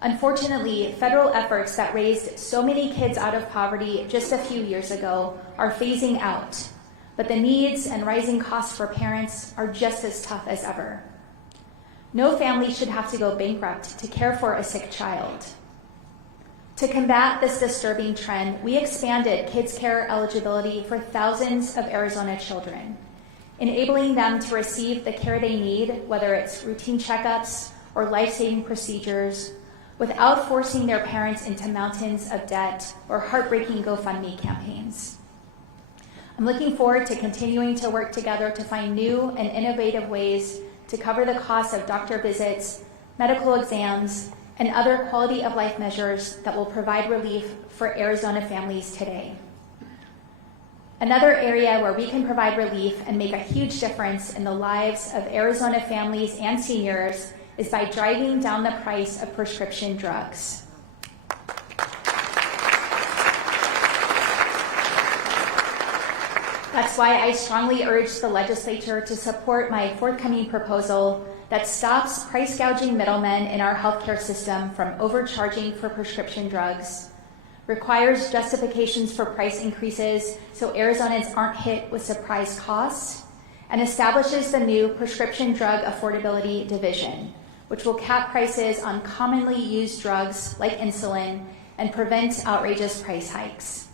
Unfortunately, federal efforts that raised so many kids out of poverty just a few years ago are phasing out, but the needs and rising costs for parents are just as tough as ever. No family should have to go bankrupt to care for a sick child. To combat this disturbing trend, we expanded kids' care eligibility for thousands of Arizona children, enabling them to receive the care they need, whether it's routine checkups or life-saving procedures, without forcing their parents into mountains of debt or heartbreaking GoFundMe campaigns. I'm looking forward to continuing to work together to find new and innovative ways to cover the cost of doctor visits, medical exams, and other quality of life measures that will provide relief for Arizona families today. Another area where we can provide relief and make a huge difference in the lives of Arizona families and seniors is by driving down the price of prescription drugs. That's why I strongly urge the legislature to support my forthcoming proposal that stops price gouging middlemen in our healthcare system from overcharging for prescription drugs, requires justifications for price increases so Arizonans aren't hit with surprise costs, and establishes the new Prescription Drug Affordability Division, which will cap prices on commonly used drugs like insulin and prevent outrageous price hikes.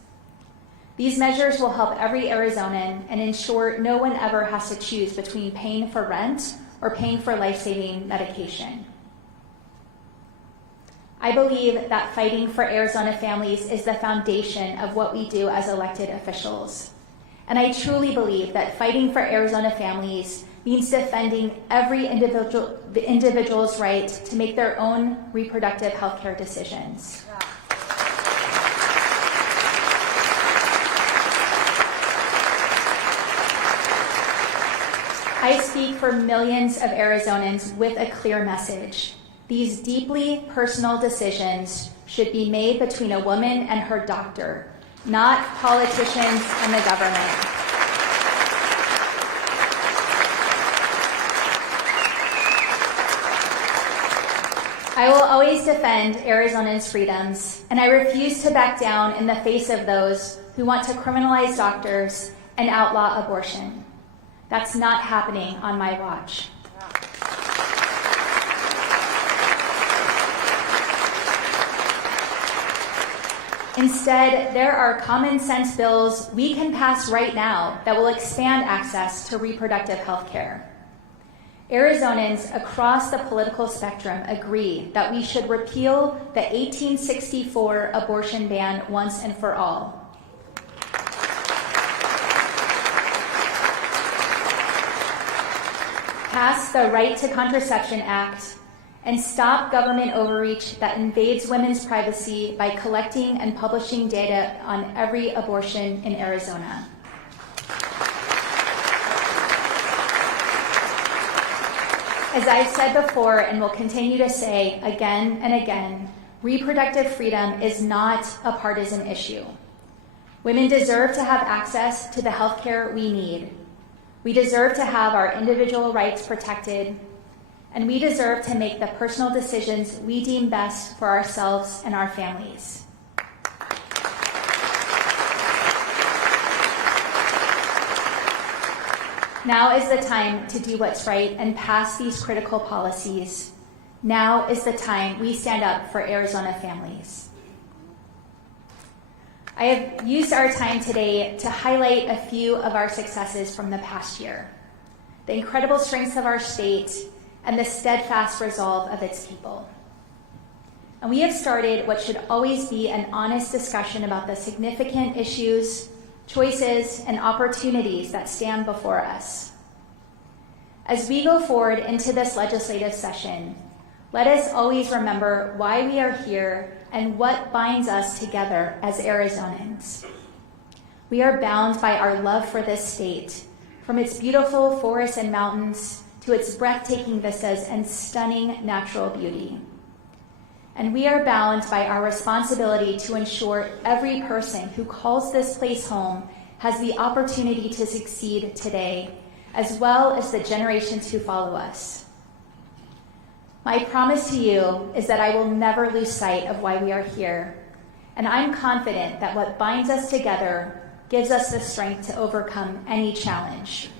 These measures will help every Arizonan and ensure no one ever has to choose between paying for rent or paying for life-saving medication. I believe that fighting for Arizona families is the foundation of what we do as elected officials. And I truly believe that fighting for Arizona families means defending every individual's right to make their own reproductive health care decisions. I speak for millions of Arizonans with a clear message. These deeply personal decisions should be made between a woman and her doctor, not politicians and the government. I will always defend Arizonans' freedoms, and I refuse to back down in the face of those who want to criminalize doctors and outlaw abortion. That's not happening on my watch. Instead, there are common sense bills we can pass right now that will expand access to reproductive health care. Arizonans across the political spectrum agree that we should repeal the 1864 abortion ban once and for all. Pass the Right to Contraception Act and stop government overreach that invades women's privacy by collecting and publishing data on every abortion in Arizona. As I've said before and will continue to say again and again, reproductive freedom is not a partisan issue. Women deserve to have access to the health care we need. We deserve to have our individual rights protected, and we deserve to make the personal decisions we deem best for ourselves and our families. Now is the time to do what's right and pass these critical policies. Now is the time we stand up for Arizona families. I have used our time today to highlight a few of our successes from the past year, the incredible strengths of our state, and the steadfast resolve of its people. And we have started what should always be an honest discussion about the significant issues, choices, and opportunities that stand before us. As we go forward into this legislative session, let us always remember why we are here and what binds us together as Arizonans. We are bound by our love for this state, from its beautiful forests and mountains to its breathtaking vistas and stunning natural beauty. And we are bound by our responsibility to ensure every person who calls this place home has the opportunity to succeed today, as well as the generations who follow us. My promise to you is that I will never lose sight of why we are here, and I'm confident that what binds us together gives us the strength to overcome any challenge.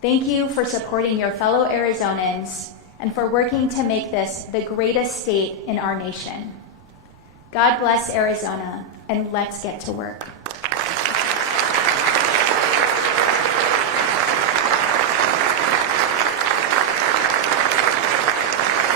Thank you for supporting your fellow Arizonans and for working to make this the greatest state in our nation. God bless Arizona, and let's get to work.